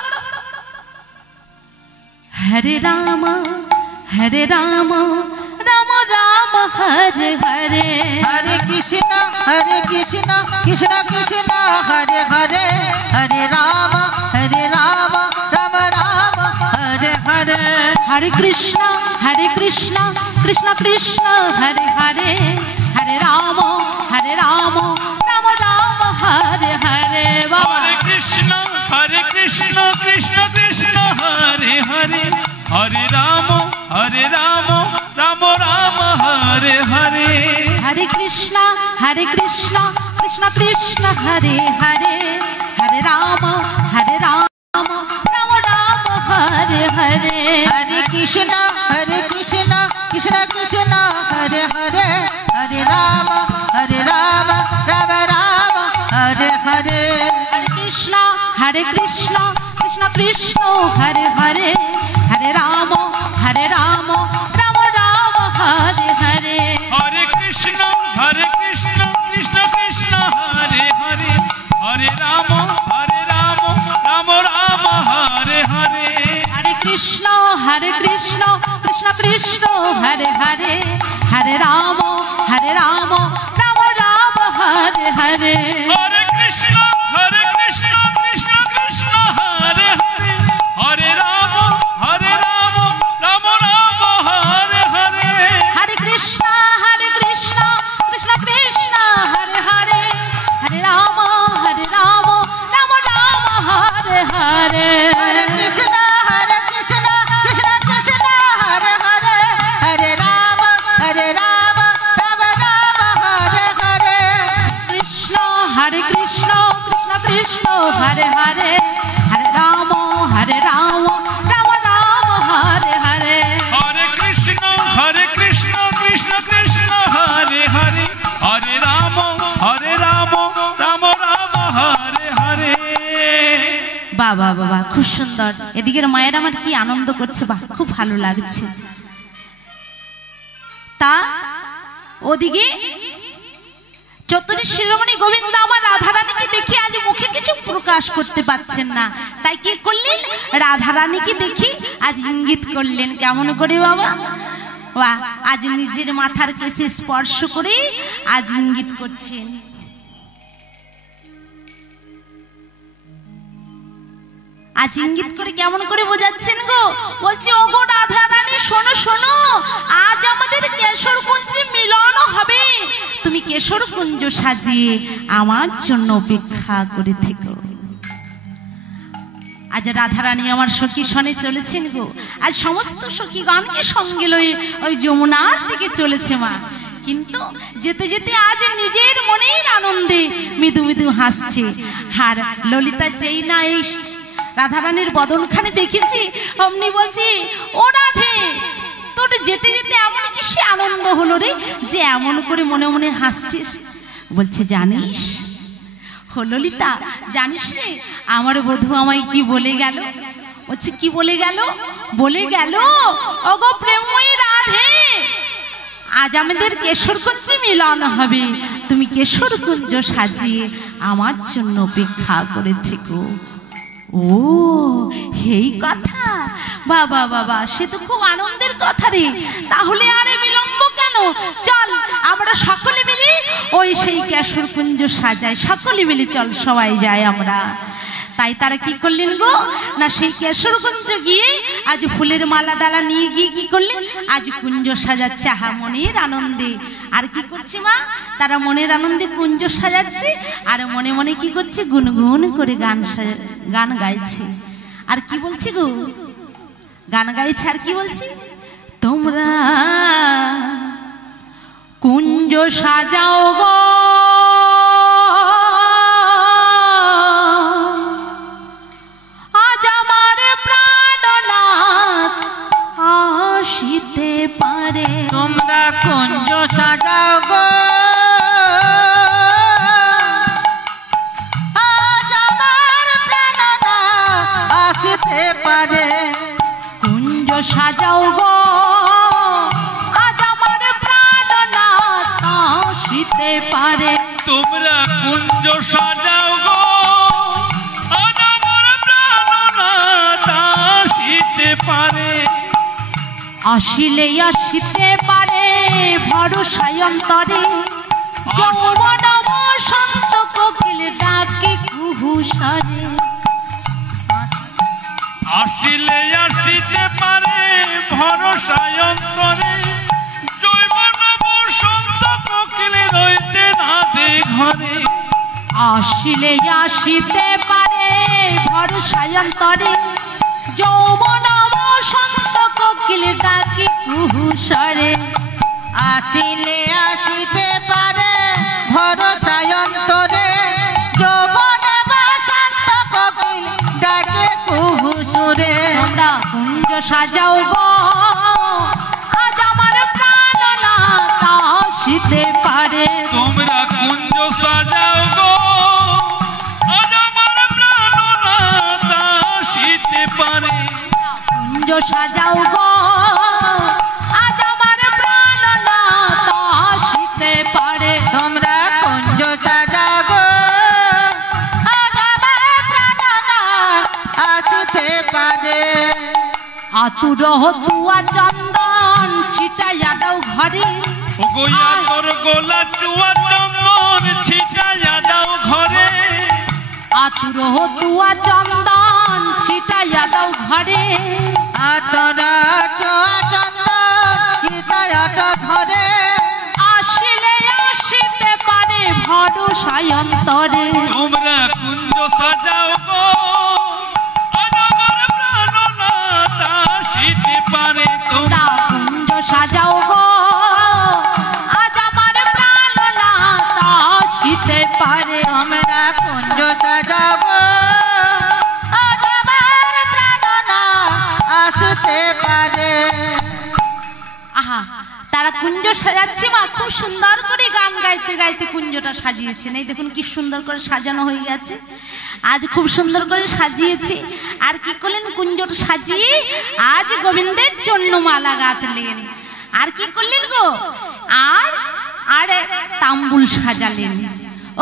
हरे राम राम राम हरे हरे हरे कृष्ण कृष्ण कृष्ण हरे हरे हरे राम राम राम हरे हरे हरे कृष्ण कृष्ण कृष्ण हरे हरे हरे राम राम राम हरे हरे हरे कृष्ण कृष्ण कृष्ण हरे हरे हरे राम राम राम हरे हरे हरे कृष्ण कृष्ण कृष्ण हरे हरे हरे राम राम राम हरे हरे हरे कृष्ण कृष्ण कृष्ण हरे हरे हरे राम राम राम हरे हरे हरे कृष्ण कृष्ण कृष्ण हरे हरे हरे राम राम राम हरे हरे हरे कृष्ण कृष्ण कृष्ण हरे हरे हरे राम राम राम हरे हरे हरे कृष्ण कृष्ण कृष्ण हरे हरे हरे राम राम राम हरे हरे हरे कृष्ण कृष्ण कृष्ण हरे हरे हरे राम राम राम हरे हरे हरे कृष्ण कृष्ण कृष्ण हरे हरे हरे राम राम राम हरे हरे हरे कृष्ण कृष्ण कृष्ण हरे हरे हरे राम राम राम हरे हरे कृष्ण कृष्ण कृष्ण हरे हरे हरे राम राम राम हरे हरे हरे कृष्ण कृष्ण कृष्ण हरे हरे हरे राम राम राम हरे हरे বাবা বাবা খুব সুন্দর এদিকের মায়ের আমার কি আনন্দ করছে বাহ খুব ভালো লাগছে তা ওদিকে চতুরী শিরোমণি গোবিন্দ আমার রাধারানীকে দেখে আজ মুখে কিছু প্রকাশ করতে পাচ্ছেন না তাই কি করলেন রাধারানীকে দেখি আজ ইঙ্গিত করলেন কেমন করে বাবা বাহ আজ নিজের মাথার কেশে স্পর্শ করে আজ ইঙ্গিত করছেন আজ ইঙ্গিত করে কেমন করে বোঝাচ্ছেন গো বলছি ওগো রাধা রানী শোনো শোনো আজ আমাদের কেশর কুঞ্জে মিলন হবে তুমি কেশর কুঞ্জ সাজিয়ে আমার জন্য অপেক্ষা করে থেকো আজ রাধা রানী আমার সখী শনে চলেছেন গো আজ সমস্ত সখীগণকে সঙ্গে লয়ে ওই যমুনার দিকে চলেছে মা কিন্তু যেতে যেতে আজ নিজের মনের আনন্দে মৃদু মৃদু হাসছে আর ললিতা যেই না এই রাধারানীর বদনখানে দেখেছি অমনি বলছি ও রাধে তোর যেতে যেতে এমন কি সে আনন্দ হলো রে যে এমন করে মনে মনে হাসছিস বলছে জানিস ও ললিতা জানিস রে আমার বধূ আমায় কি বলে গেল বলছে কি বলে গেল ওগো প্রেমময়ী রাধে আজ আমাদের কেশর কুঞ্জে মিলন হবে তুমি কেশর কুঞ্জ সাজিয়ে আমার জন্য অপেক্ষা করে থেকো ও এই কথা বাবা বাবা সে তো খুব আনন্দের কথা রে তাহলে আরে বিলম্ব কেন চল আমরা সকলে মিলে ওই সেই কেশর কুঞ্জ সাজাই সকলে মিলে চল সবাই যাই আমরা তাই তারা কি করলেন গো না সেই কেশর কুঞ্জ গিয়ে আজ ফুলের মালা ডালা নিয়ে গিয়ে কি করলেন আজ কুঞ্জ সাজাচ্ছে আহা মনের আনন্দে আর কি করছে মা তারা মনের আনন্দে কুঞ্জ সাজাচ্ছে আর মনে মনে কি করছে গুনগুন করে গান গাইছে আর কি বলছি গো গান গাইছে আর কি বলছি তোমরা কুঞ্জ সাজাও গো আজ আমার প্রাণনাথ আসিতে পারে তোমরা কুঞ্জ সাজাও গো আজ আমার প্রাণনাথ আসিতে পারে কুঞ্জ সাজাও গো আজ আমার প্রাণনাথ আসিতে পারে তোমরা কুঞ্জ সাজাও গো আজ আমার প্রাণনাথ আসিতে পারে আসিলে আসিতে পারে ভরসায় অন্তরে, যৌবন বসন্ত কোকিল ডাকে কুহুসারে। আসিলে আসিতে পারে ভরসায় অন্তরে, যৌবন বসন্ত কোকিল রইতে নাদে ঘরে। আসিলে আসিতে পারে ভরসায় অন্তরে, যৌবন বসন্ত কোকিল ডাকে কুহুসারে। আসিলে আসিতে পারে ভরসায় অন্তরে, যৌবন বসন্ত কোকিল ডাকে কুহু সুরে। তোমরা কুঞ্জ সাজাও গো আজ আমার প্রাণনাথ আসিতে পারে। তোমরা কুঞ্জ সাজাও গো আজ আমার প্রাণনাথ আসিতে পারে। কুঞ্জ সাজাও গো আজ আমার প্রাণনাথ আসিতে পারে। তোমরা কুঞ্জ সাজাবো আজ আমার প্রাণনাথ আসিতে পারে। আতুর হতুয়া চন্দন ছিটাইয়া দাও ঘরে, ওগোয়া তোর গোলা চুয়া চন্দন ছিটাইয়া দাও ঘরে। আতুর হতুয়া চন্দন ছিটাইয়া দাও ঘরে। আতরা চোয়া চন্দন চিতায়াত ধরে, আসিলে আসিতে পারে ভরসায় অন্তরে। তোমরা কুঞ্জ সাজাও গো আজ আমার প্রাণনাথ আসিতে পারে। তোমরা কুঞ্জ সাজাও গো আজ আমার প্রাণনাথ আসিতে পারে। তোমরা কুঞ্জ সাজাবো আজ আমার প্রাণনাথ আসিতে পারে। আহা, তারা কুঞ্জ সাজাচ্ছে মা, খুব সুন্দর করে গান গাইতে গাইতে কুঞ্জটা সাজিয়েছেন। এই দেখুন কি সুন্দর করে সাজানো হয়ে গেছে, আজ খুব সুন্দর করে সাজিয়েছে। আর কি করলেন, কুঞ্জটা সাজিয়ে আজ গোবিন্দের জন্য মালা গাঁথলেন। আর কি করলেন গো, আর আর তাম্বুল সাজালেন।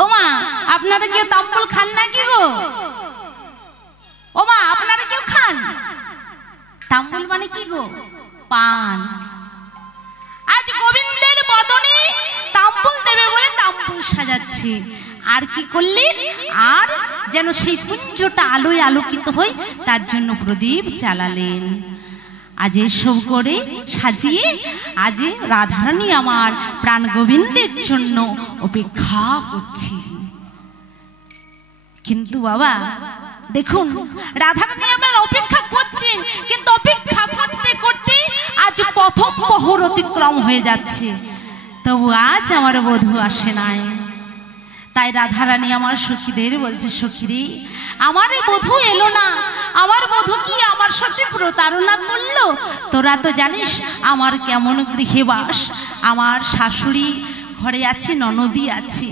ও মা, আপনারা কেউ তাম্বুল খান নাকি গো? ও মা, আপনারা কেউ খান? তাম্বুল মানে কি গো? পান। আজ গোবিন্দের বদনে তাম্বুল দেবে বলে তাম্বুল সাজাচ্ছে। আর কি করলেন, আর যেন সেই কুঞ্জটা আলোয় আলোকিত হয় তার জন্য প্রদীপ জ্বালালেন। আজ এসব করে সাজিয়ে আজ রাধারানী আমার প্রাণ গোবিন্দের জন্য অপেক্ষা করছি। কিন্তু বাবা দেখুন, রাধারানী আমার অপেক্ষা করছেন, কিন্তু অপেক্ষা করতে করতে আজ প্রথম প্রহর অতিক্রম হয়ে যাচ্ছে, তবু আজ আমার বধূ আসে নাই। তাই রাধারানী আমার সখীদের বলছে, সখীরে আমার বধূ এলো না, আমার বধূ কি আমার সাথে প্রতারণা করলো? তোরা তো জানিস আমার কেমন গৃহে বাস, আমার শাশুড়ি ঘরে আছে, ননদি আছে,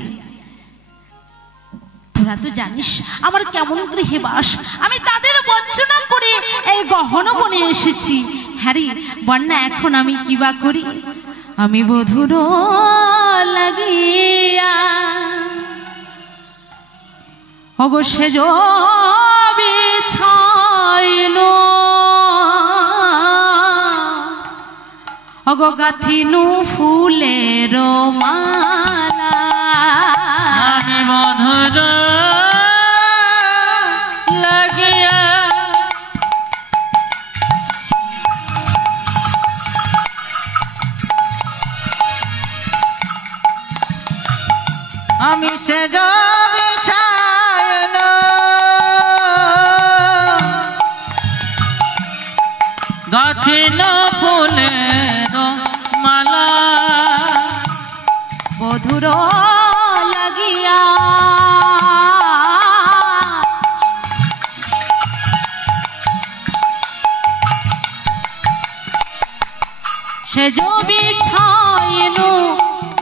তোরা তো জানিস আমার কেমন গৃহে বাস। আমি তাদের বঞ্চনা করে এই গহন বনে এসেছি। হ্যাঁ রে বন্যা, এখন আমি কি বা করি? আমি বধূর লাগিয়া অগো সেজ বিছাইল, অগো গাথিনু ফুলের মালা, আমি মধুর লাগিয়া আমি সেজ বিছাইল, গাথিন ফুলের মালা, বধুর লাগিয়া সেজ বিছাইনু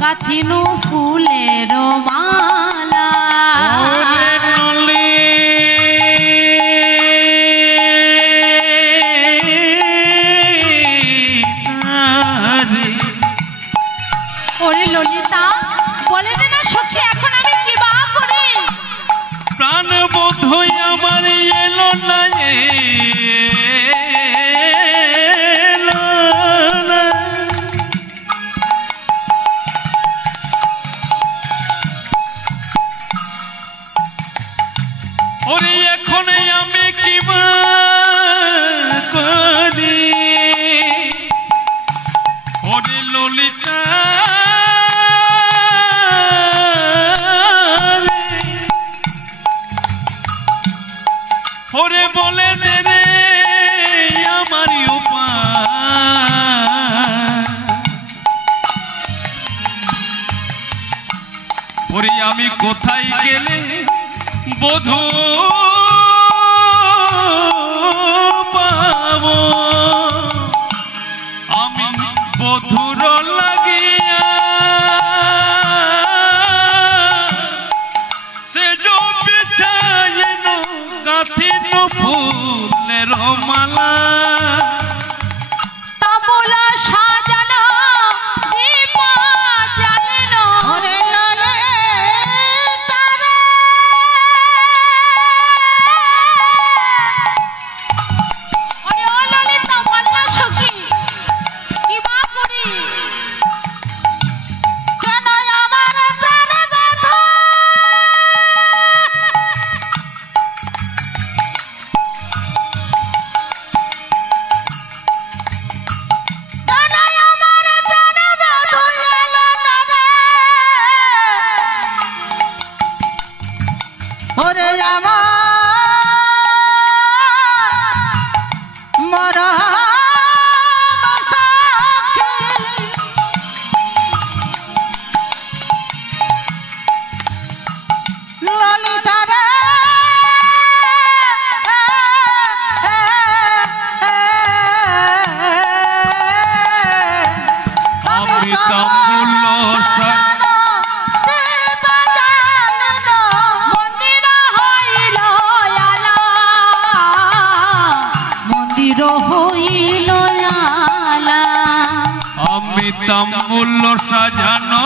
গাথিনু ফুলের মালা। ওরে নলি ওরে ললিতা, বলে দে না সখী, এখন আমি কি বা করি? প্রাণ বধূ আমার এলো না, এলো ওরে এখন আমি কি করি ওরে ললিতা ওরে বলে দে রে আমার উপায় ওরে আমি কোথায় গেলে বধূ পাবো আমি বধুর লাগিয়া সে যো বিছাইন গাথিন ফুলের মালা তাবলা সাজানো দীপা জ্বালানো ওরে ললে তারে ওরে ও ললিতা বলনা সখী কি বা করি কেন আমার প্রাণ বধূ কেন আমার প্রাণ বধূ এলো না রে ওরে আমার মরম সখী ললিতা রে আমি তাম্বুল সাজানো দীপ জ্বালানো মন্দির হইল আলা মন্দির হইল আলা আমি তাম্বুল সাজানো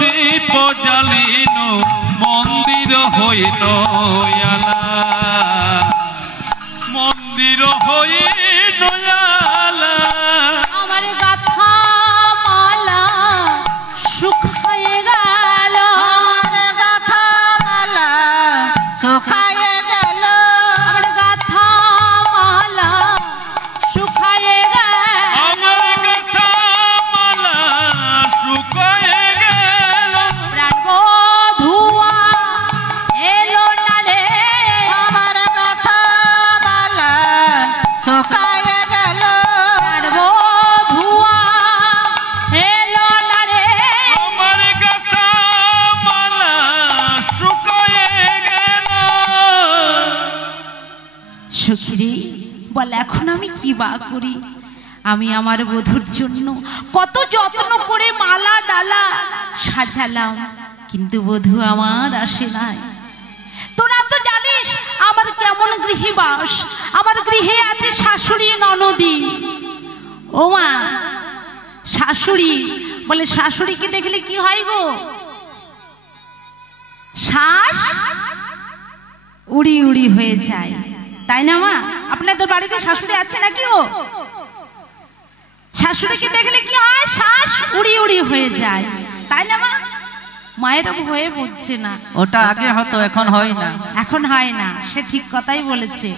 দীপ জ্বালিনো মন্দির হইল আলা মন্দির হইল আলা আমার গাথা মালা শুকায়ে গেল আমার গাথা মালা শুকায়ে গেল আমার গাথা মালা শুকায়ে গেল আমার গাথা মালা শুকায়ে গেল প্রাণ বধুয়া এলো না রে আমার গাথা মালা শুকায়ে গেল প্রাণ বধুয়া এলো না রে আমার গাথা মালা শুকায়ে গেল সখীরে বল এখন আমি কি বা করি আমি আমার বধূর জন্য কত যত্ন করে মালা ডালা সাজালাম কিন্তু বধূ আমার আসে নাই তোরা তো জানিস আমার কেমন গৃহবাস আমার গৃহে আছে শাশুড়ি ননদি ও মা শাশুড়ি বলে শাশুড়িকে দেখলে কি হয় গো শ্বাস উড়ি উড়ি হয়ে যায় তাই না মা আপনাদের বাড়িতে শাশুড়ি আছে নাকি ও শাশুড়িকে দেখলে কি হয় শ্বাস উড়ি উড়ি হয়ে যায় তাই না মা মায়েরা ভয়ে বুঝছে না ওটা আগে হতো এখন হয় না এখন হয় না সে ঠিক কথাই বলেছে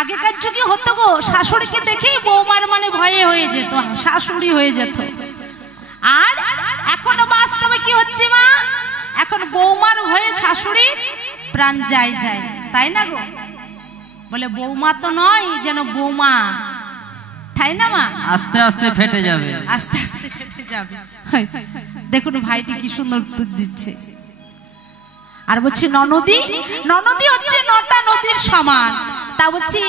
আগেকার যুগে হতো গো শাশুড়িকে দেখেই বৌমার মানে ভয়ে হয়ে যেত শাশুড়ি হয়ে যেত আর এখনো বাস্তবে কি হচ্ছে মা এখন বৌমার ভয়ে শাশুড়ি প্রাণ যায় যায় তাই না গো বলে বৌমা তো নয় যেন বৌমা তাই না মা আস্তে আস্তে ফেটে যাবে আস্তে আস্তে ফেটে যাবে দেখুন ভাইটি কি সুন্দর উত্তর দিচ্ছে আর বলছি ননদী ননদী হচ্ছে নটা নদীর সমান তা বলছি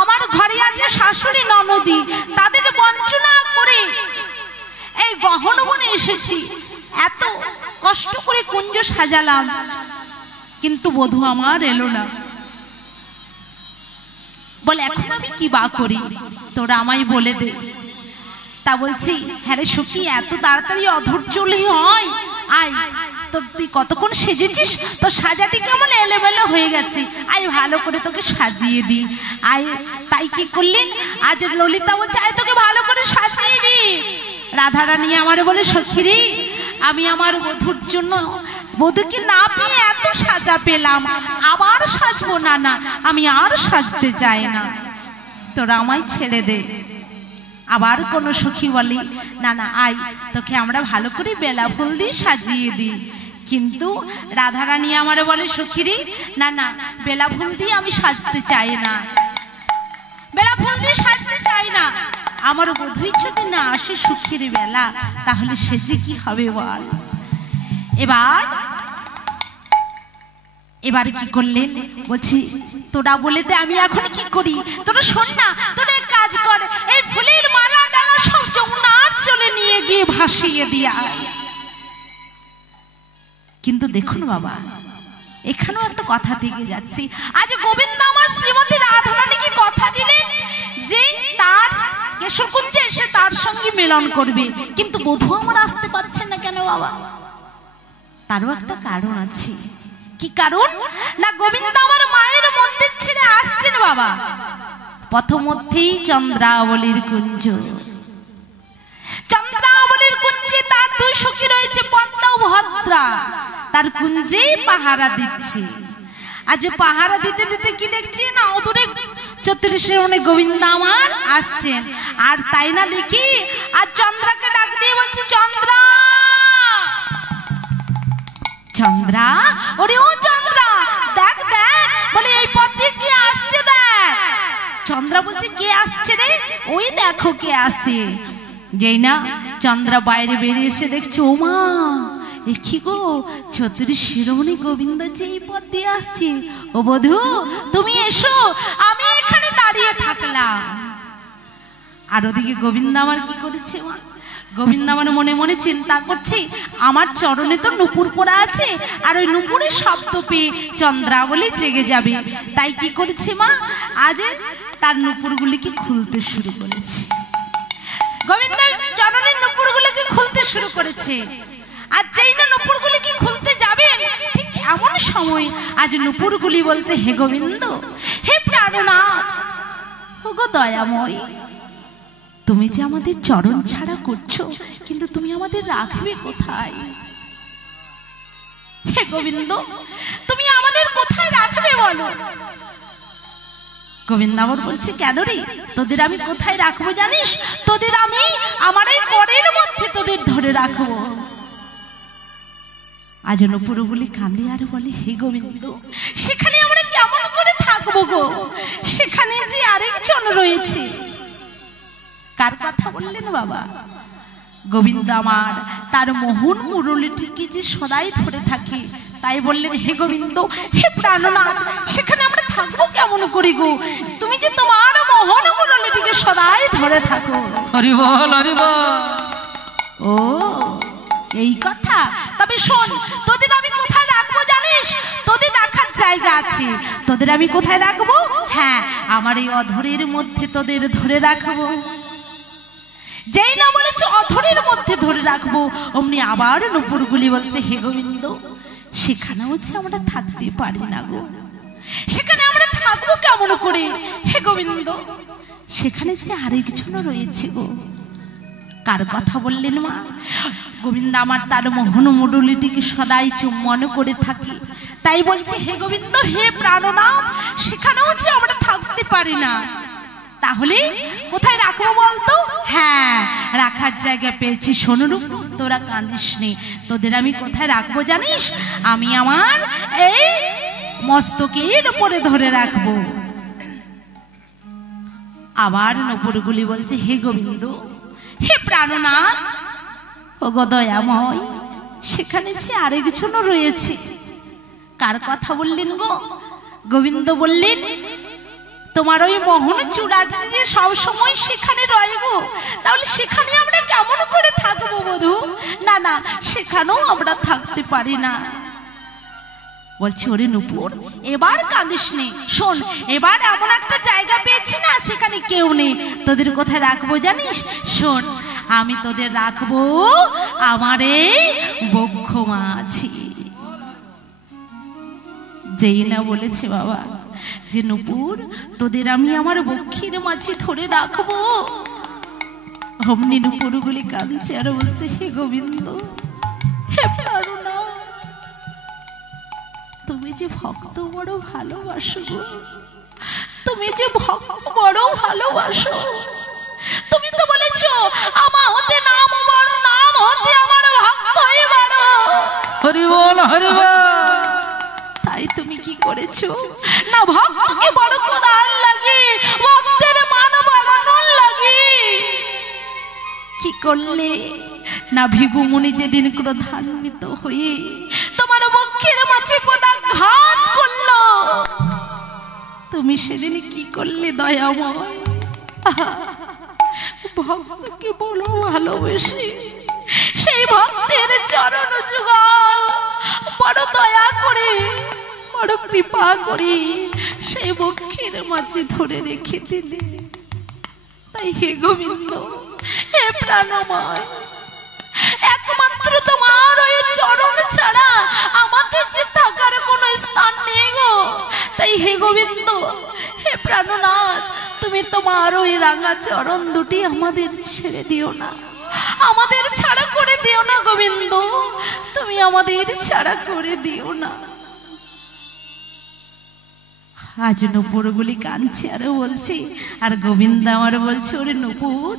আমার ঘরে আছে শাশুড়ি ননদী তাদের বঞ্চনা করে এই গহন বনে এসেছি এত কষ্ট করে কুঞ্জ সাজালাম কিন্তু বধূ আমার এলো না বলে এখন আমি কি বা করি তোরা আমায় বলে দে তা বলছি হ্যাঁ রে সখী এত তাড়াতাড়ি অধৈর্য হলেই হয় আয় তোর তুই কতক্ষণ সেজেছিস তোর সাজাটি কেমন এলোমেলো হয়ে গেছে আয় ভালো করে তোকে সাজিয়ে দি আয় তাই কি করলেন আজ ললিতা বলছে আয় তোকে ভালো করে সাজিয়ে দি রাধারানী আমারে বলে সখী রে আমি আমার বধূর জন্য বধূকে না পেয়ে এত সাজ সাজা পেলাম, আবার সাজবো না, না আমি আর সাজতে চাই না, তোরা আমায় ছেড়ে দে। আবার কোনো সখী বলি, না না আয়, তোকে আমরা ভালো করে বেলা ফুল দিয়ে সাজিয়ে দিই। কিন্তু রাধারানী আমারে বলে, সখীরি না না, বেলা ফুল দিয়ে আমি সাজতে চাই না, বেলা ফুল দিয়ে সাজতে চাই না। আমার বোধই যদি না আসে সুখের বেলা, তাহলে সেজে কি হবে বল। এবার কি করলেন, বলছি তোরা বলে দে আমি এখন কি করি। তোরা শোন না, তোরা এক কাজ কর, এই ফুলের মালা ডালা সব যমুনার চলে নিয়ে গিয়ে ভাসিয়ে দিয়া। কিন্তু দেখুন বাবা, এখানেও একটা কথা থেকে যাচ্ছে। আজ গোবিন্দ আমার শ্রীমতী রাধারানীকে কথা দিলেন যে তার কেশরকুঞ্জে এসে তার সঙ্গে মিলন করবে, কিন্তু বধূ আমার আসতে পারছে না কেন বাবা? তারও একটা কারণ আছে। কি কারণ? না গোবিন্দ আমার মায়ের মন্দির ছেড়ে আসছেন বাবা। পথমধ্যেই চন্দ্রাবলীর কুঞ্জ, চন্দ্রাবলীর কুঞ্জে তার দুই সখী রয়েছে পদ্মা ও ভদ্রা, তার কুঞ্জে পাহারা দিচ্ছে। আজ পাহারা দিতে দিতে কি দেখছি না, ওদূরে চতুর্শ্রবণে গোবিন্দ আমার আসছেন। আর তাই না দেখি আর চন্দ্রাকে ডাক দিয়ে বলছে, চন্দ্রা চন্দ্রা, ওরে ও চন্দ্রা, দেখ দেখ, বলে এই পথে কে আসছে দেখ। চন্দ্রা বলছে, কে আসছে রে? ওই দেখো কে আসে। যেই না চন্দ্রা বাইরে বেরিয়ে এসে দেখছে, ও মা এ কি গো, চতুর্শিরোমণি গোবিন্দ যে এই পথ দিয়ে আসছে। ও বধূ তুমি এসো, আমি এখানে দাঁড়িয়ে থাকলাম। আর ওদিকে গোবিন্দ আমার কি করেছে মা? গোবিন্দ আমার মনে মনে চিন্তা করছে, আমার চরণে তো নুপুর পরা আছে, আর ওই নুপুরের শব্দ পেয়ে চন্দ্রাবলী জেগে যাবে। তাই কি করেছে মা, আজ তার নুপুরগুলিকে খুলতে শুরু করেছে। গোবিন্দ চরণের নুপুরগুলিকে খুলতে শুরু করেছে। আর যেই না নুপুরগুলিকে খুলতে যাবেন, ঠিক এমন সময় আজ নুপুরগুলি বলছে, হে গোবিন্দ, হে প্রাণনাথ, ও গো দয়াময়, তুমি যে আমাদের চরণ ছাড়া করছো, কিন্তু তুমি আমাদের রাখবে কোথায়? হে গোবিন্দ, তুমি আমাদের কোথায় রাখবে বলো? গোবিন্দ আমার বলছে, কেন রে, তোদের আমি কোথায় রাখবো জানিস? তোদের আমি আমার এই করের মধ্যে তোদের ধরে রাখবো। আজ নুপুরগুলি কাঁদে আর বলে, হে গোবিন্দ, সেখানে আমরা কেমন করে থাকবো গো? সেখানে যে আরেকজন রয়েছে। কার কথা বললেন বাবা? গোবিন্দ আমার তার মোহন মুরলীটিকে যে সদাই ধরে থাকে, তাই বললেন, হে গোবিন্দ, হে প্রাণনাথ, সেখানে আমরা থাকবো কেমন করে গো? তুমি যে তোমার মোহন মুরলীটিকে সদাই ধরে থাকো। হরি বল, হরি বল। ও এই কথা, তবে শোন, তোদের আমি কোথায় রাখবো জানিস? তোদের রাখার জায়গা আছে। তোদের আমি কোথায় রাখবো? হ্যাঁ, আমার এই অধরের মধ্যে তোদের ধরে রাখবো। যেই না বলেছে অধরের মধ্যে ধরে রাখবো, অমনি আবার নুপুরগুলি বলছে, হে গোবিন্দ, সেখানে হচ্ছে আমরা থাকতে পারি না গো। সেখানে আমরা থাকবো কেমন করে? হে গোবিন্দ, সেখানে যে আরেকজনও রয়েছে গো। কার কথা বললেন মা? গোবিন্দ আমার তার মোহন মুরলীটিকে সদাই চুম্বন করে থাকে, তাই বলছে, হে গোবিন্দ, হে প্রাণনাথ, সেখানেও যে আমরা থাকতে পারি না। তাহলে কোথায় রাখবো বলতো? হ্যাঁ, রাখার জায়গা পেয়েছি। শোনুন, তোরা কাঁদিস নে, তোদের আমি কোথায় রাখবো জানিস? আমি আমার এই মস্তকের উপরে ধরে রাখবো। আবার নুপুরগুলি বলছে, হে গোবিন্দ, হে প্রাণনাথ, ও গো দয়াময়, সেখানে যে আরেকজনও রয়েছে। কার কথা বললেন গো? গোবিন্দ বললেন, তোমার ওই মোহন চূড়াটা যে সব সময় সেখানে রয়ে গো, তাহলে সেখানে আমরা কেমন করে থাকবো বধূ? না না, সেখানেও আমরা থাকতে পারি না। বলছি, ওরে নুপুর, এবার কাঁদিস নে। শোন, এবার এমন একটা জায়গা পেয়েছি না, সেখানে কেউ নেই। তোদের কোথায় রাখবো জানিস? শোন, আমি তোদের রাখবো আমার এই বক্ষ মাঝি। যেই না বলেছে বাবা যে নুপুর, তোদের আমি আমার বক্ষের মাঝে ধরে রাখবো, অমনি নুপুরগুলি কাঁদছে আর বলছে, হে গোবিন্দ, হে প্রাণনাথ, তুমি তুমি যে ভক্ত বড় ভালোবাসো গো, তুমি যে ভক্ত বড় ভালোবাসো। তুমি তো বলেছো আমার হতে নাম বড়, নাম হতে আমার ভক্তই বড়। হরি বল হরি বল। তাই তুমি কি করেছো না ভক্তকে বড় করার লাগে, ভক্তের মান বাড়ানোর লাগে কি করলে না ভিগুমুনি যেদিন ক্রোধান্বিত হয়ে তোমার বক্ষের মাঝে পদাঘাত করলো, তুমি সেদিন কি করলে দয়াময়? ভক্তকে বলো ভালোবেসে সেই ভক্তের চরণ যুগল বড় দয়া করে বড় কৃপা করে সেই বক্ষের মাঝে ধরে রেখে দিলে। তাই হে গোবিন্দ, হে প্রাণময়, একমাত্র তোমার ওই চরণ ছাড়া আমাদের যে থাকার কোনো স্থান নেই গো। তাই হে গোবিন্দ, হে প্রাণনাথ, তুমি তোমার ওই রাঙা চরণ দুটি আমাদের ছেড়ে দিও না, আমাদের ছাড়া করে দিও না গোবিন্দ, তুমি আমাদের ছাড়া করে দিও না। আজ নুপুরগুলি কাঁদছে আর বলছে, আর গোবিন্দ আমার বলছে, ওরে নুপুর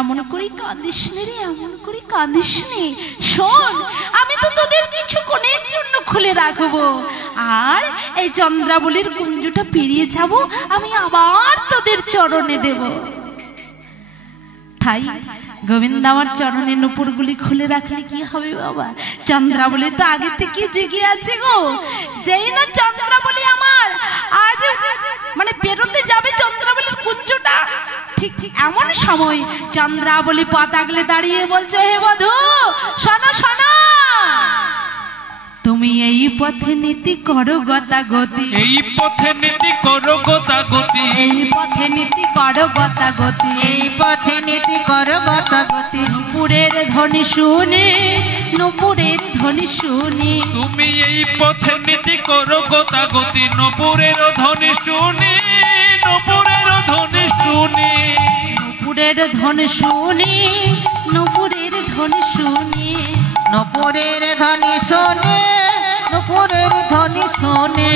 এমন করে কাঁদিস নে রে, এমন করে কাঁদিস নে। শোন, আমি তো তোদের কিছুক্ষণের জন্য খুলে রাখবো, আর এই চন্দ্রাবলীর কুঞ্জটা পেরিয়ে যাব, আমি আবার তোদের চরণে দেব। তাই গোবিন্দ আমার চরণে নুপুরগুলি খুলে রাখলে কি হবে বাবা? চন্দ্রাবলী তো আগে থেকে জেগে আছে গো। যেই না চন্দ্রাবলী আমার আজ মানে পেরোতে যাবে চন্দ্রাবলীর কুঞ্জটা, ঠিক ঠিক এমন সময় চন্দ্রাবলী পথ আগলে দাঁড়িয়ে বলছে, হে বধূ শোনো শোনো, তুমি এই পথে নীতি করো গতাগতি, এই পথে নীতি করো গতাগতি, এই পথে নীতি করো গতাগতি, এই পথে নীতি করো গতাগতি। নুপুরের ধ্বনি শুনে, নুপুরের ধ্বনি শুনি, তুমি এই পথে নীতি করো গতাগতি, নপুরের ধ্বনি শুনি, নপুরের ধ্বনি শুনি, নুপুরের ধ্বনি শুনি, নুপুরের ধ্বনি শুনি, নপুরের ধ্বনি শোনে, নপুরের ধ্বনি শোনে।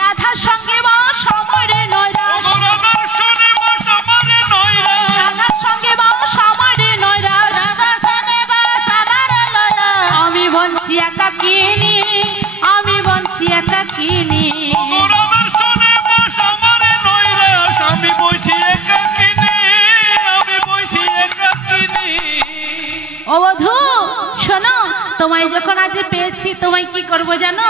রাধার সঙ্গে বা সমরে নৈরাশ, রাধার শোনে বা সমরে নৈরাশ, রাধার সঙ্গে বা সমরে নৈরাশ, রাধা শোনে বাস আমার লয়া। আমি বঞ্চি একাকিনী, আমি বঞ্চি একাকিনী, রাধার শোনে বা সমরে নৈরাশ, আমি বইছি একাকিনী, আমি বইছি একাকিনী। ও বধূ শোনো, তোমায় যখন আজ পেয়েছি তোমায় কি করব জানো?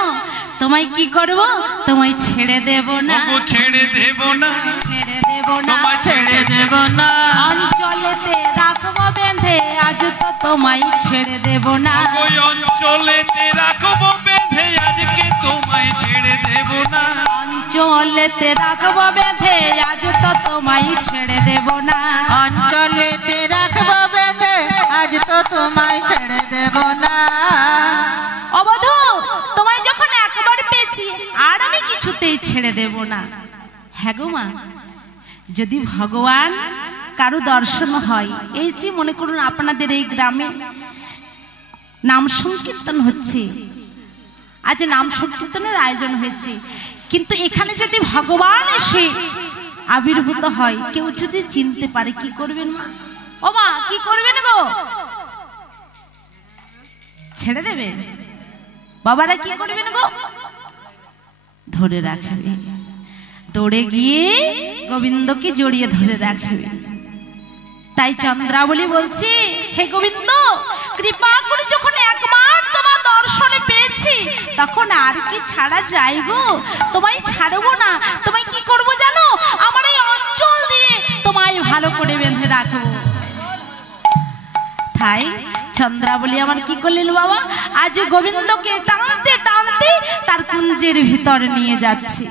তোমায় কি করব? তোমায় ছেড়ে দেব না, ওগো ছেড়ে দেব না, ছেড়ে দেব না, তোমায় ছেড়ে দেব না, অঞ্চলেতে রাখবো বেঁধে, আজ তো তোমায় ছেড়ে দেব না, ওই অঞ্চলেতে রাখবো বেঁধে, আজকে তোমায় ছেড়ে দেব না, অঞ্চলেতে রাখবো বেঁধে, আজ তো তোমায় ছেড়ে দেব না, অঞ্চলেতে রাখবো বেঁধে, আজ তো তোমায় ছেড়ে দেব না। অবধূ তোমায় যখন একবার পেয়েছি আর আমি কিছুতেই ছেড়ে দেব না। হ্যাঁ গো মা, যদি ভগবান কারো দর্শন হয়, এই যে মনে করুন আপনাদের এই গ্রামে নাম সংকীর্তন হচ্ছে, আজ নাম সংকীর্তনের আয়োজন হয়েছে, কিন্তু এখানে যদি ভগবান এসে আবির্ভূত হয়, কেউ যদি চিনতে পারে, কি করবেন মা? ও মা কি করবেন গো? ছেড়ে দেবে? বাবারা কি করবেন গো? ধরে রাখবে, দৌড়ে গিয়ে গোবিন্দকে জড়িয়ে ধরে রাখবে। তাই চন্দ্রাবলী বলছি, হে গোবিন্দ, কৃপা করে যখন একবার তোমার দর্শনে পেয়েছি, তখন আর কি ছাড়া যায় গো? তোমায় ছাড়বো না। তোমায় কি করবো জানো? আমার এই অঞ্চল দিয়ে তোমায় ভালো করে বেঁধে রাখবো। তাই চন্দ্রাবলী আমার কি করলেন বাবা? আজ গোবিন্দকে টানতে টানতে তার কুঞ্জের ভিতর নিয়ে যাচ্ছে।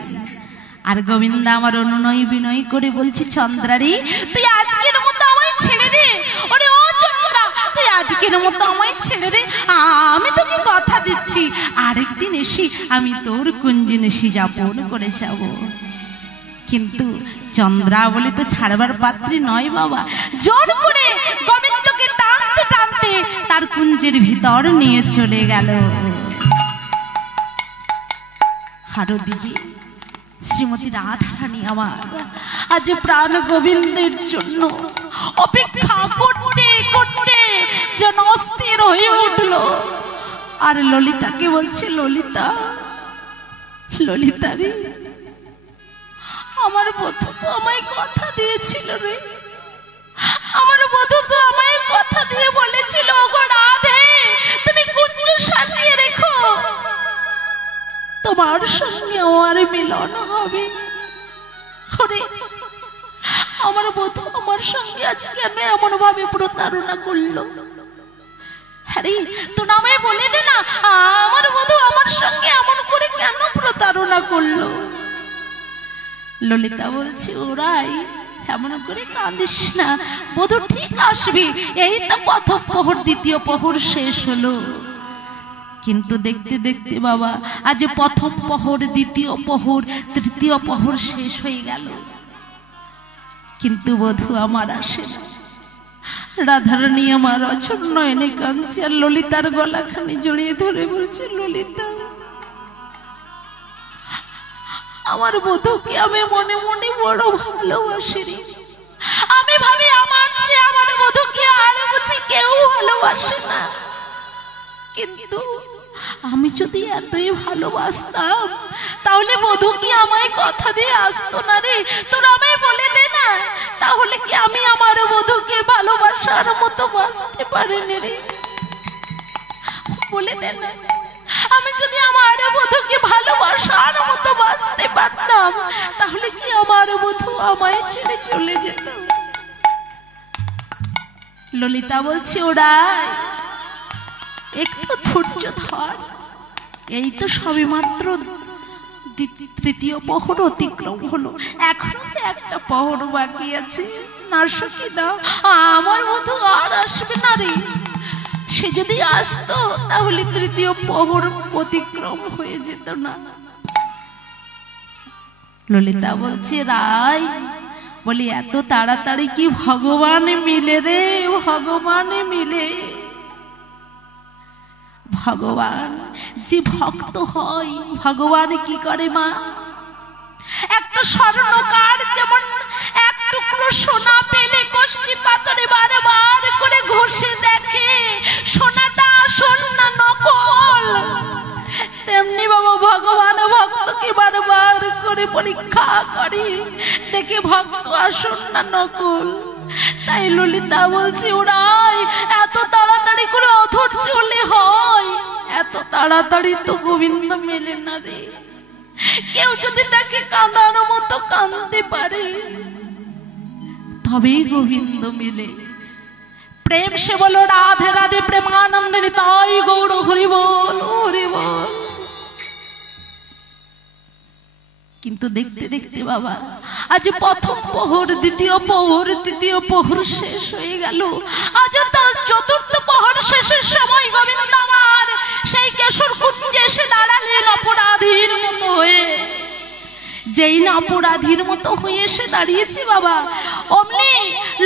আর গোবিন্দ আমার অনুনয় বিনয় করে বলছে, চন্দ্রারি তুই আজকের মতো আমায় ছেড়ে দে। ওরে ও চন্দ্রা, তুই আজকের মতো আমায় ছেড়ে দে। আমি তোকে কথা দিচ্ছি, আরেকদিন এসে আমি তোর কুঞ্জে এসে যাপন করে যাব। কিন্তু চন্দ্রাবলী তো ছাড়বার পাত্রী নয় বাবা। জোর করে গোবিন্দকে টানতে টানতে তার কুঞ্জের ভিতর নিয়ে চলে গেল। আরো দিকে শ্রীমতী রাধারানী আমার আজ প্রাণ গোবিন্দের জন্য অপেক্ষা করতে করতে যেন অস্থির হয়ে উঠল। আর ললিতাকে বলছে, ললিতা, ললিতা রে, আমার বধূ তো আমায় কথা দিয়েছিল রে, আমার বধূ তো আমায় কথা দিয়ে বলেছিল, ওগো রাধে তুমি কুঞ্জ সাজিয়ে রেখো, তোমার সঙ্গে আমার মিলন হবে। ওরে আমার বধূ আমার সঙ্গে আজ কেন এমন ভাবে প্রতারণা করলো? আরে তোর আমায় বলে দে না, আমার বধূ আমার সঙ্গে এমন করে কেন প্রতারণা করলো? ললিতা বলছে, ওরাই এমন করে কাঁদিস না, বধূ ঠিক আসবি, এই তো প্রথম প্রহর দ্বিতীয় প্রহর শেষ হলো। কিন্তু দেখতে দেখতে বাবা আজ প্রথম প্রহর দ্বিতীয় প্রহর তৃতীয় প্রহর শেষ হয়ে গেল, কিন্তু বধূ আমার আসে না। রাধারানী আমার অচল নয়নে কাঁদছে, আর ললিতার গলাখানি জড়িয়ে ধরে বলছে, ললিতা আমার বধূকে আমি মনে মনে বড় ভালোবাসি রে, আমি ভাবি আমার চেয়ে আমার বধূকে আর বুঝি কেউ ভালোবাসে না, কিন্তু আমি যদি এতই ভালোবাসতাম তাহলে বধূ কি আমায় কথা দিয়ে আসতো না রে? তোর আমায় বলে দে না, তাহলে কি আমি আমার বধূকে ভালোবাসার মতো বাঁচতে পারিনি রে? বলে দে না, আমি যদি আমার বধূকে ভালোবাসার মতো বাঁচতে পারতাম তাহলে কি আমার বধূ আমায় ছেড়ে চলে যেত? ললিতা বলছে, ওরাই একটু ধৈর্য ধর, এই তো সবে মাত্র তৃতীয় প্রহর অতিক্রম হলো, এখনো তো একটা প্রহর বাকি আছে, না সখী না, আমার বধূ আর আসবে না রে, সে যদি আসতো তাহলে তৃতীয় প্রহর অতিক্রম হয়ে যেত না। ললিতা বলছে, রায় বলি এত তাড়াতাড়ি কি ভগবান মিলে রে? ভগবান মিলে? ভগবান যে ভক্ত হয় ভগবান কি করে মা? একটা স্বর্ণকার যেমন এক টুকরো সোনা পেলে কষ্টি পাথরে বারবার করে ঘষে দেখে সোনাটা আসল না নকল, তেমনি বাবা ভগবান ভক্তকে বারবার করে পরীক্ষা করে দেখে ভক্ত আসল না নকল। তাই ললিতা বলছে, ওরাই এত তাড়াতাড়ি করে অধৈর্য হলে হয়? এত তাড়াতাড়ি তো গোবিন্দ মেলে না রে, কেউ যদি তাকে কাঁদার মতো কাঁদতে পারে তবেই গোবিন্দ মেলে। প্রেম সে বলো রাধে রাধে প্রেমানন্দিনী তাই গৌর হরি বল হরি বল। কিন্তু দেখতে দেখতে বাবা আজ প্রথম প্রহর দ্বিতীয় প্রহর তৃতীয় প্রহর শেষ হয়ে গেল, আজ তো চতুর্থ প্রহর শেষের সময় গোবিন্দ আমার সেই কেশর কুঞ্জে এসে দাঁড়ালেন অপরাধীর মতো হয়ে। যেই না অপরাধীর মতো হয়ে এসে দাঁড়িয়েছি বাবা, অমনি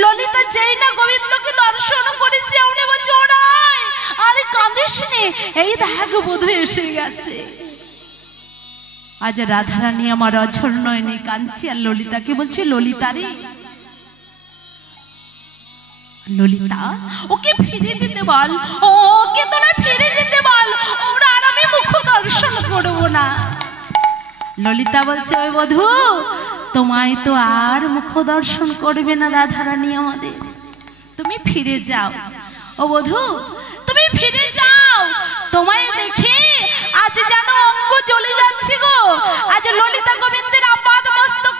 ললিতা যেই না গোবিন্দকে দর্শন করেছে অমনি বলছে, ওরাই আরে কাঁদিস নে, এই দেখ বধূ এসে গেছে। আজ রাধারানী আমার অঝর নয়নে কাঁদছে, আর ললিতাকে বলছে, ললিতা রে, ললিতা ওকে ফিরে যেতে বল, ওকে তোরা ফিরে যেতে বল, ওরা আর আমি মুখ দর্শন করবো না। ললিতা বলছে, ওই বধূ তোমায় তো আর মুখ দর্শন করবে না রাধারানী আমাদের, তুমি ফিরে যাও। ও বধূ তুমি ফিরে যাও, তোমায় দেখে আজ যেন অঙ্গ জ্বলে যাচ্ছে গো। আজ ললিতা গোবিন্দের আপাদ মস্তক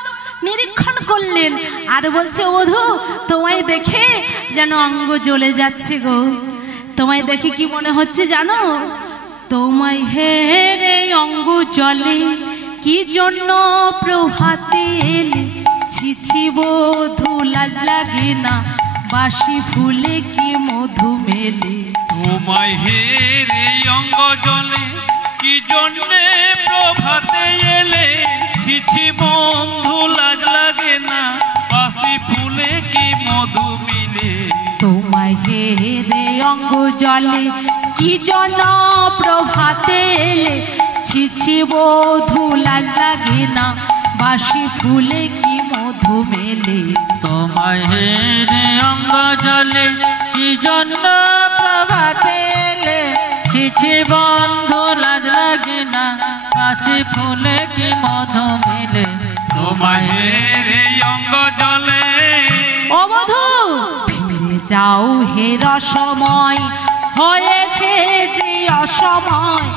নিরীক্ষণ করলেন আর বলছে, ও বধূ তোমায় দেখে যেন অঙ্গ জ্বলে যাচ্ছে গো। তোমায় দেখে কি মনে হচ্ছে জানো? তোমায় হেরে অঙ্গ জ্বলে কি জন্য প্রভাতে এলে, ছিছি বধূ লাজ লাগে না, বাসি ফুলে কি মধু মেলে। তোমায় হেরে অঙ্গ জ্বলে কি জন্যে প্রভাতে এলে, ছিছি বন্ধু লাজ লাগে না, বাসি ফুলে কি মধু মিলে। তোমায় হেরে অঙ্গ জ্বলে কি জন্য প্রভাতে এলে, ছিছি বধু লাজ লাগে না বাসি ফুলে কি মধু মেলে তোমায় হেরে অঙ্গ জলে কি জন্য প্রভাতে এলে ছিছি বন্ধু লাজ লাগে না বাসি ফুলে কি মধু মেলে তোমায় হেরে অঙ্গ জলে ও বধূ ফিরে যাও হে রসময় হয়েছে যে অসময়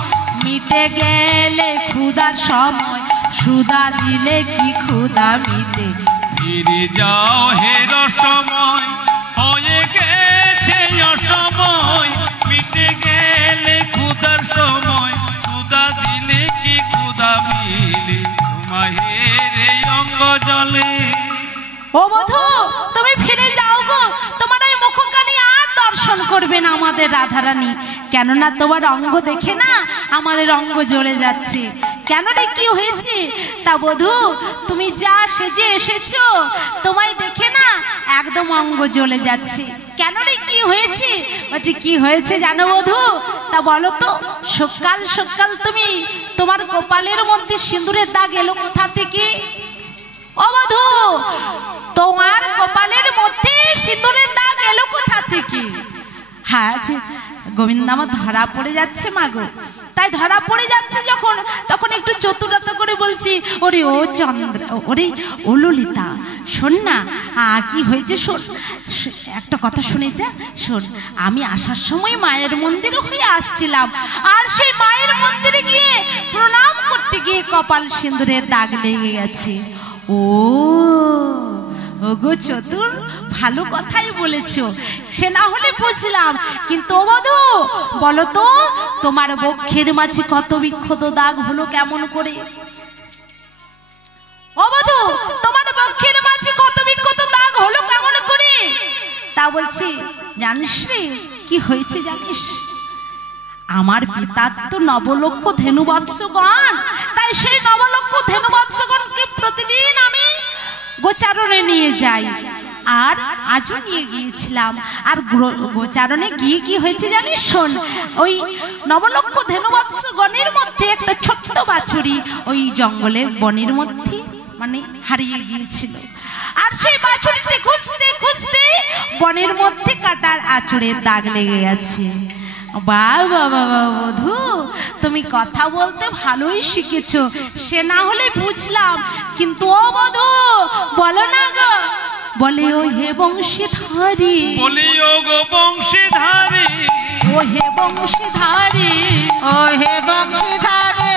মিটে গেলে ক্ষুধার সময় সুধা দিলে কি ক্ষুধা মিটে ফিরে যাও হে রসময় হয়ে গেছে অসময় মিটে গেলে ক্ষুধার সময় সুধা দিলে কি ক্ষুধা মিলে তোমায় হেরে অঙ্গ জলে ও বধূ তুমি ফিরে যাও গো তোমার এই মুখখানি আর দর্শন করবে না আমাদের রাধারানী কেননা তোমার অঙ্গ দেখে না আমাদের অঙ্গ জ্বলে যাচ্ছে কেন রে কি হয়েছে তা বধূ তুমি যা সেজে এসেছো তোমায় দেখে না একদম অঙ্গ জ্বলে যাচ্ছে কেন রে কি হয়েছে বলছি কি হয়েছে জানো বধূ তা বলো তো সকাল সকাল তুমি তোমার কপালের মধ্যে সিঁদুরের দাগ এলো কোথা থেকে ও বধূ তোমার কপালের মধ্যে সিঁদুরের দাগ এলো কোথা থেকে হ্যাঁ গোবিন্দ আমার ধরা পড়ে যাচ্ছে মাগো তাই ধরা পড়ে যাচ্ছে যখন তখন একটু চতুরতা করে বলছি ওরে ও চন্দ্র ওরে ও ললিতা শোন না কি হয়েছে শোন একটা কথা শুনেছে শোন আমি আসার সময় মায়ের মন্দিরে হয়ে আসছিলাম আর সেই মায়ের মন্দিরে গিয়ে প্রণাম করতে গিয়ে কপাল সিঁদুরের দাগ লেগে গেছে ও গো চতুর ভালো কথাই বলেছো সে না হলে বুঝলাম কিন্তু ও বধূ বলো তো তোমার বক্ষের মাঝে কত বিক্ষত দাগ হলো কেমন করে ও বধূ তোমার বক্ষের মাঝে কত বিক্ষত দাগ হলো কেমন করে তা বলছি জানিস রে কি হয়েছে জানিস আমার পিতার তো নবলক্ষ ধেনুবৎসগণ তাই সেই নবলক্ষ ধেনুবৎসগণকে প্রতিদিন আমি গোচারণে নিয়ে যাই আর আজও নিয়ে গিয়েছিলাম আর গোচারণে গিয়ে কি হয়েছে জানিস শোন ওই নবলক্ষ ধেনুবৎসগণের মধ্যে একটা ছোট্ট বাছুরি ওই জঙ্গলের বনের মধ্যে মানে হারিয়ে গিয়েছিল আর সেই বাছুরিটি খুঁজতে খুঁজতে বনের মধ্যে কাটার আঁচড়ের দাগ লেগে গেছে বাবা বাবা বধূ তুমি কথা বলতে ভালোই শিখেছো সে না হলে বুঝলাম কিন্তু ও বধূ বলো না গো বলে ও হে বংশীধারী বলি ও গো বংশীধারী ও হে বংশীধারী ও হে বংশীধারে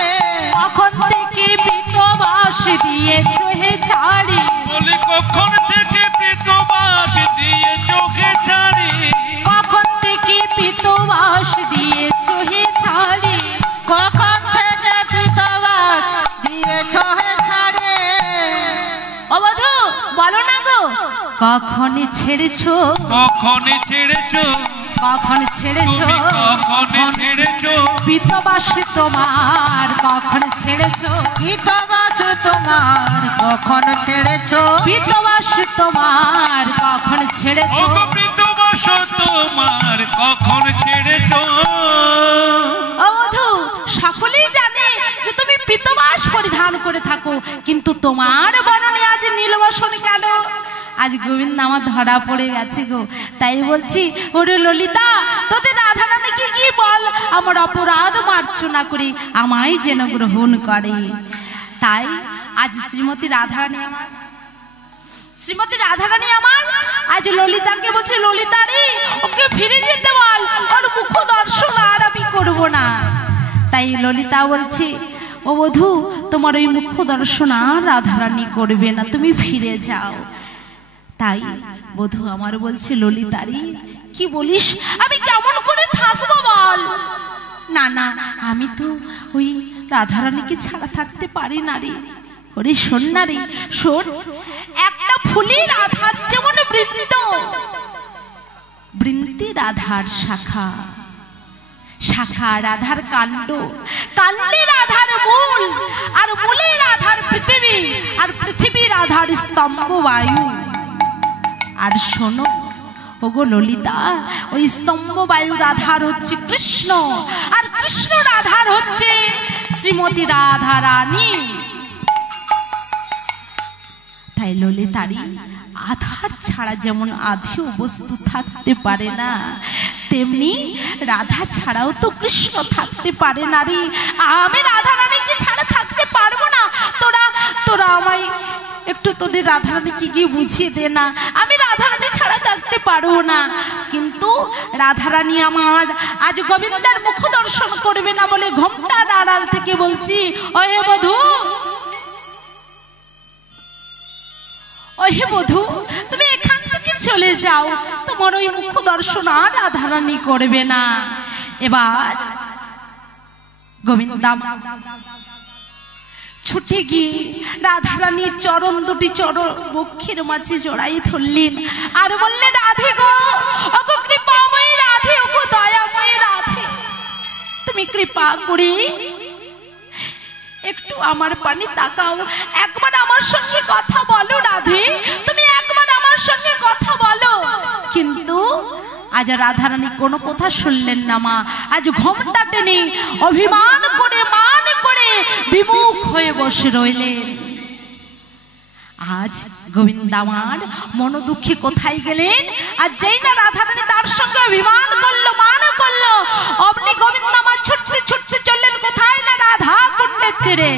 কখন থেকে পিতবাস দিয়েছো হে ছাড়ি বলি কখন থেকে পিতবাস দিয়ে চোখে ছাড়ি কখন থেকে পিতবাস দিয়েছো হে ছাড়ি কখন থেকে পিতবাস দিয়েছো হে ছাড়ে ও বধূ বলো না গো কখন ছেড়েছো কখন ছেড়েছো কখন ছেড়েছো তুমি কখন ছেড়েছো পিতবাস তোমার কখন ছেড়েছো পিতবাস তোমার কখন ছেড়েছো পিতবাস তোমার কখন ছেড়েছো ও গো পিতবাস তোমার কখন ছেড়েছো ও বধূ সকলেই জানে যে তুমি পিতবাস পরিধান করে থাকো কিন্তু তোমার বরণে আজ নীলবসন কেন আজ গোবিন্দ আমার ধরা পড়ে গেছে গো তাই বলছি ওরে ললিতা তোদের রাধারানীকে কি বল আমার অপরাধ মার্জনা করে আমায় যেন গ্রহণ করে তাই আজ শ্রীমতী রাধারানী আমার আজ ললিতাকে বলছে ললিতা রে ওকে ফিরে যেতে বল ওর মুখ দর্শন আর আমি করবো না তাই ললিতা বলছে ও বধূ তোমার ওই মুখ দর্শন আর রাধারানী করবে না তুমি ফিরে যাও তাই বধূ আমার বলছে ললিতারি কি বলিস আমি কেমন করে থাকবো বল না না আমি তো ওই রাধারানীকে ছাড়া থাকতে পারি না রে ওরে শোন না রে শোন একটা ফুলে রাধার যেমন বৃন্তি রাধার শাখা শাখা রাধার কাণ্ড কাণ্ডে রাধার মূল আর মূলে রাধার পৃথিবী আর পৃথিবী রাধার স্তম্ভ বায়ু আর শোনো ওগো ললিতা ওই স্তম্ভ বায়ু রাধার হচ্ছে কৃষ্ণ আর কৃষ্ণ রাধার হচ্ছে শ্রীমতী রাধা রানী। তাই ললিতারি আধার ছাড়া যেমন আধিও বস্তু থাকতে পারে না, তেমনি রাধা ছাড়াও তো কৃষ্ণ থাকতে পারে না রে। আমি রাধা রানীকে ছাড়া থাকতে পারবো না। তোরা আমায় একটু তোদের রাধা রানীকে গিয়ে বুঝিয়ে দে না, আমি রাধা রানী ছাড়া থাকতে পারবো না। কিন্তু রাধা রানী আমার আজ গোবিন্দের মুখ দর্শন করবে না বলে ঘোমটার আড়াল থেকে বলছি, ওহে বধূ, ওহে বধূ, তুমি এখান থেকে চলে যাও, তোমার ওই মুখ দর্শন আর রাধা রানী করবে না। এবার গোবিন্দা ছুটে গিয়ে রাধা রানীর চরণ দুটি চরণ বক্ষের মাঝে জড়াই ধরলেন আর বললেন, রাধে গো, ওগো কৃপাময়ী রাধে, ওগো দয়াময়ী রাধে, তুমি কৃপা করে একটু আমার পানে তাকাও, একবার আমার সঙ্গে কথা বলো রাধে, তুমি একবার আমার সঙ্গে কথা বলো। কিন্তু আজ রাধা রানী কোনো কথা শুনলেন না মা। আজ ঘোমটা টেনে অভিমান করে মান করে বিমুখ হয়ে বসে রইলেন। আজ গোবিন্দ আমার মনোদুঃখে কোথায় গেলেন? আর যেই না রাধা রানী তার সঙ্গে অভিমান করলো, মান করলো, অমনি গোবিন্দ আমার ছুটতে ছুটতে চললেন কোথায় না রাধা কুণ্ডের তীরে।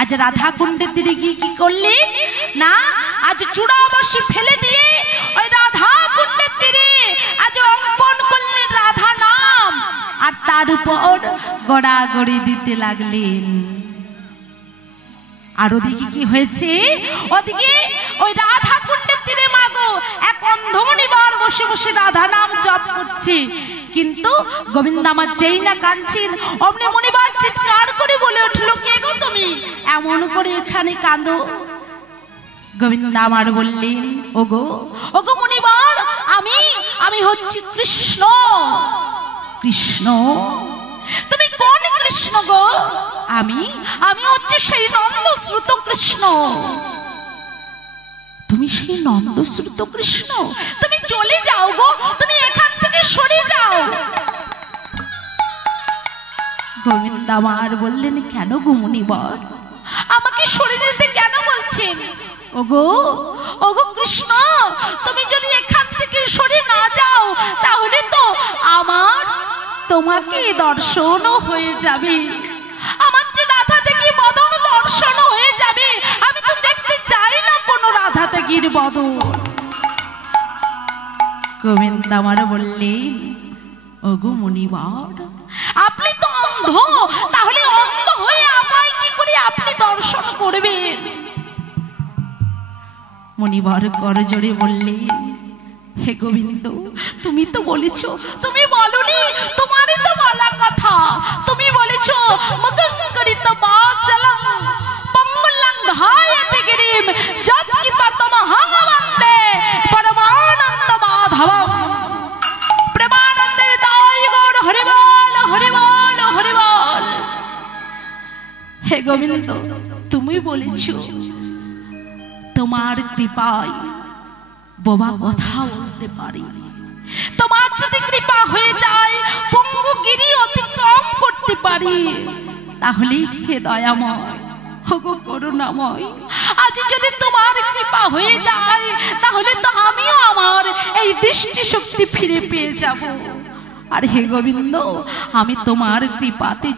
আজ রাধা কুণ্ডের তীরে গিয়ে কি করলেন না, আজ চূড়া বসে ফেলে দিয়ে ওই রাধা কুণ্ডের তীরে আজ অঙ্কন করলেন রাধা নাম, আর তার উপর গড়াগড়ি দিতে লাগলেন। আর ওদিকে কি হয়েছে? ওদিকে ওই রাধা কুণ্ডের তীরে মাগো এক অন্ধমণিবার বসে বসে রাধা নাম জপ করছে। কিন্তু গোবিন্দ আমার যেই না কাঁদছেন, অমনি মণিবার চিৎকার করে বলে উঠলো, কে গো তুমি, এমন করে এখানে কাঁদো? গোবিন্দ আমার বললেন, ওগো ওগো মণিবার, আমি হচ্ছি কৃষ্ণ। কৃষ্ণ? তুমি কোন কৃষ্ণ গো? আমি হচ্ছে সেই নন্দশ্রুত কৃষ্ণ। তুমি সেই নন্দশ্রুত কৃষ্ণ? তুমি চলে যাও গো, তুমি এখান থেকে সরে যাও। গোবিন্দ আমার বললেন, কেন গো মুনিবর, আমাকে সরে যেতে কেন বলছেন? ওগো ওগো কৃষ্ণ, তুমি যদি এখান থেকে সরে না যাও তাহলে তো আমার তোমাকে দর্শনও হয়ে যাবে, আমার যে রাধা থেকে বদন দর্শন হয়ে যাবে। আমি তো দেখতে চাই না কোনো রাধা তেগির বদন। গোবিন্দ আমার বললেন, ওগো মুনিবর, আপনি তো অন্ধ, তাহলে অন্ধ হয়ে আমায় কি করে আপনি দর্শন করবেন? মুনিবর করজোড়ে বললেন, হে গোবিন্দ, তুমি তো বলেছ, তুমি বলনি, তোমারই তো বলা কথা, তুমি বলেছ মুখঙ্করিত বাচলং পঙ্গলং ধায়তে গিরিম যৎকিপাতমহং বন্দে পরমানন্দ মাধবম। প্রেমানন্দের দায় গৌর হরি বল, হরি বল, হরি বল। হে গোবিন্দ, তুমি বলেছ তোমার কৃপায় বোবা কথা বলতে পারি, তোমার যদি কৃপা হয়ে যায় পঙ্গু গিরি অতিক্রম করতে পারি, তাহলে হে দয়াময়, ওগো করুণাময়, আজ যদি তোমার কৃপা হয়ে যায় তাহলে তো আমিও আমার এই দৃষ্টি শক্তি ফিরে পেয়ে যাব। আর হে গোবিন্দ, আমি তোমার কৃপাতে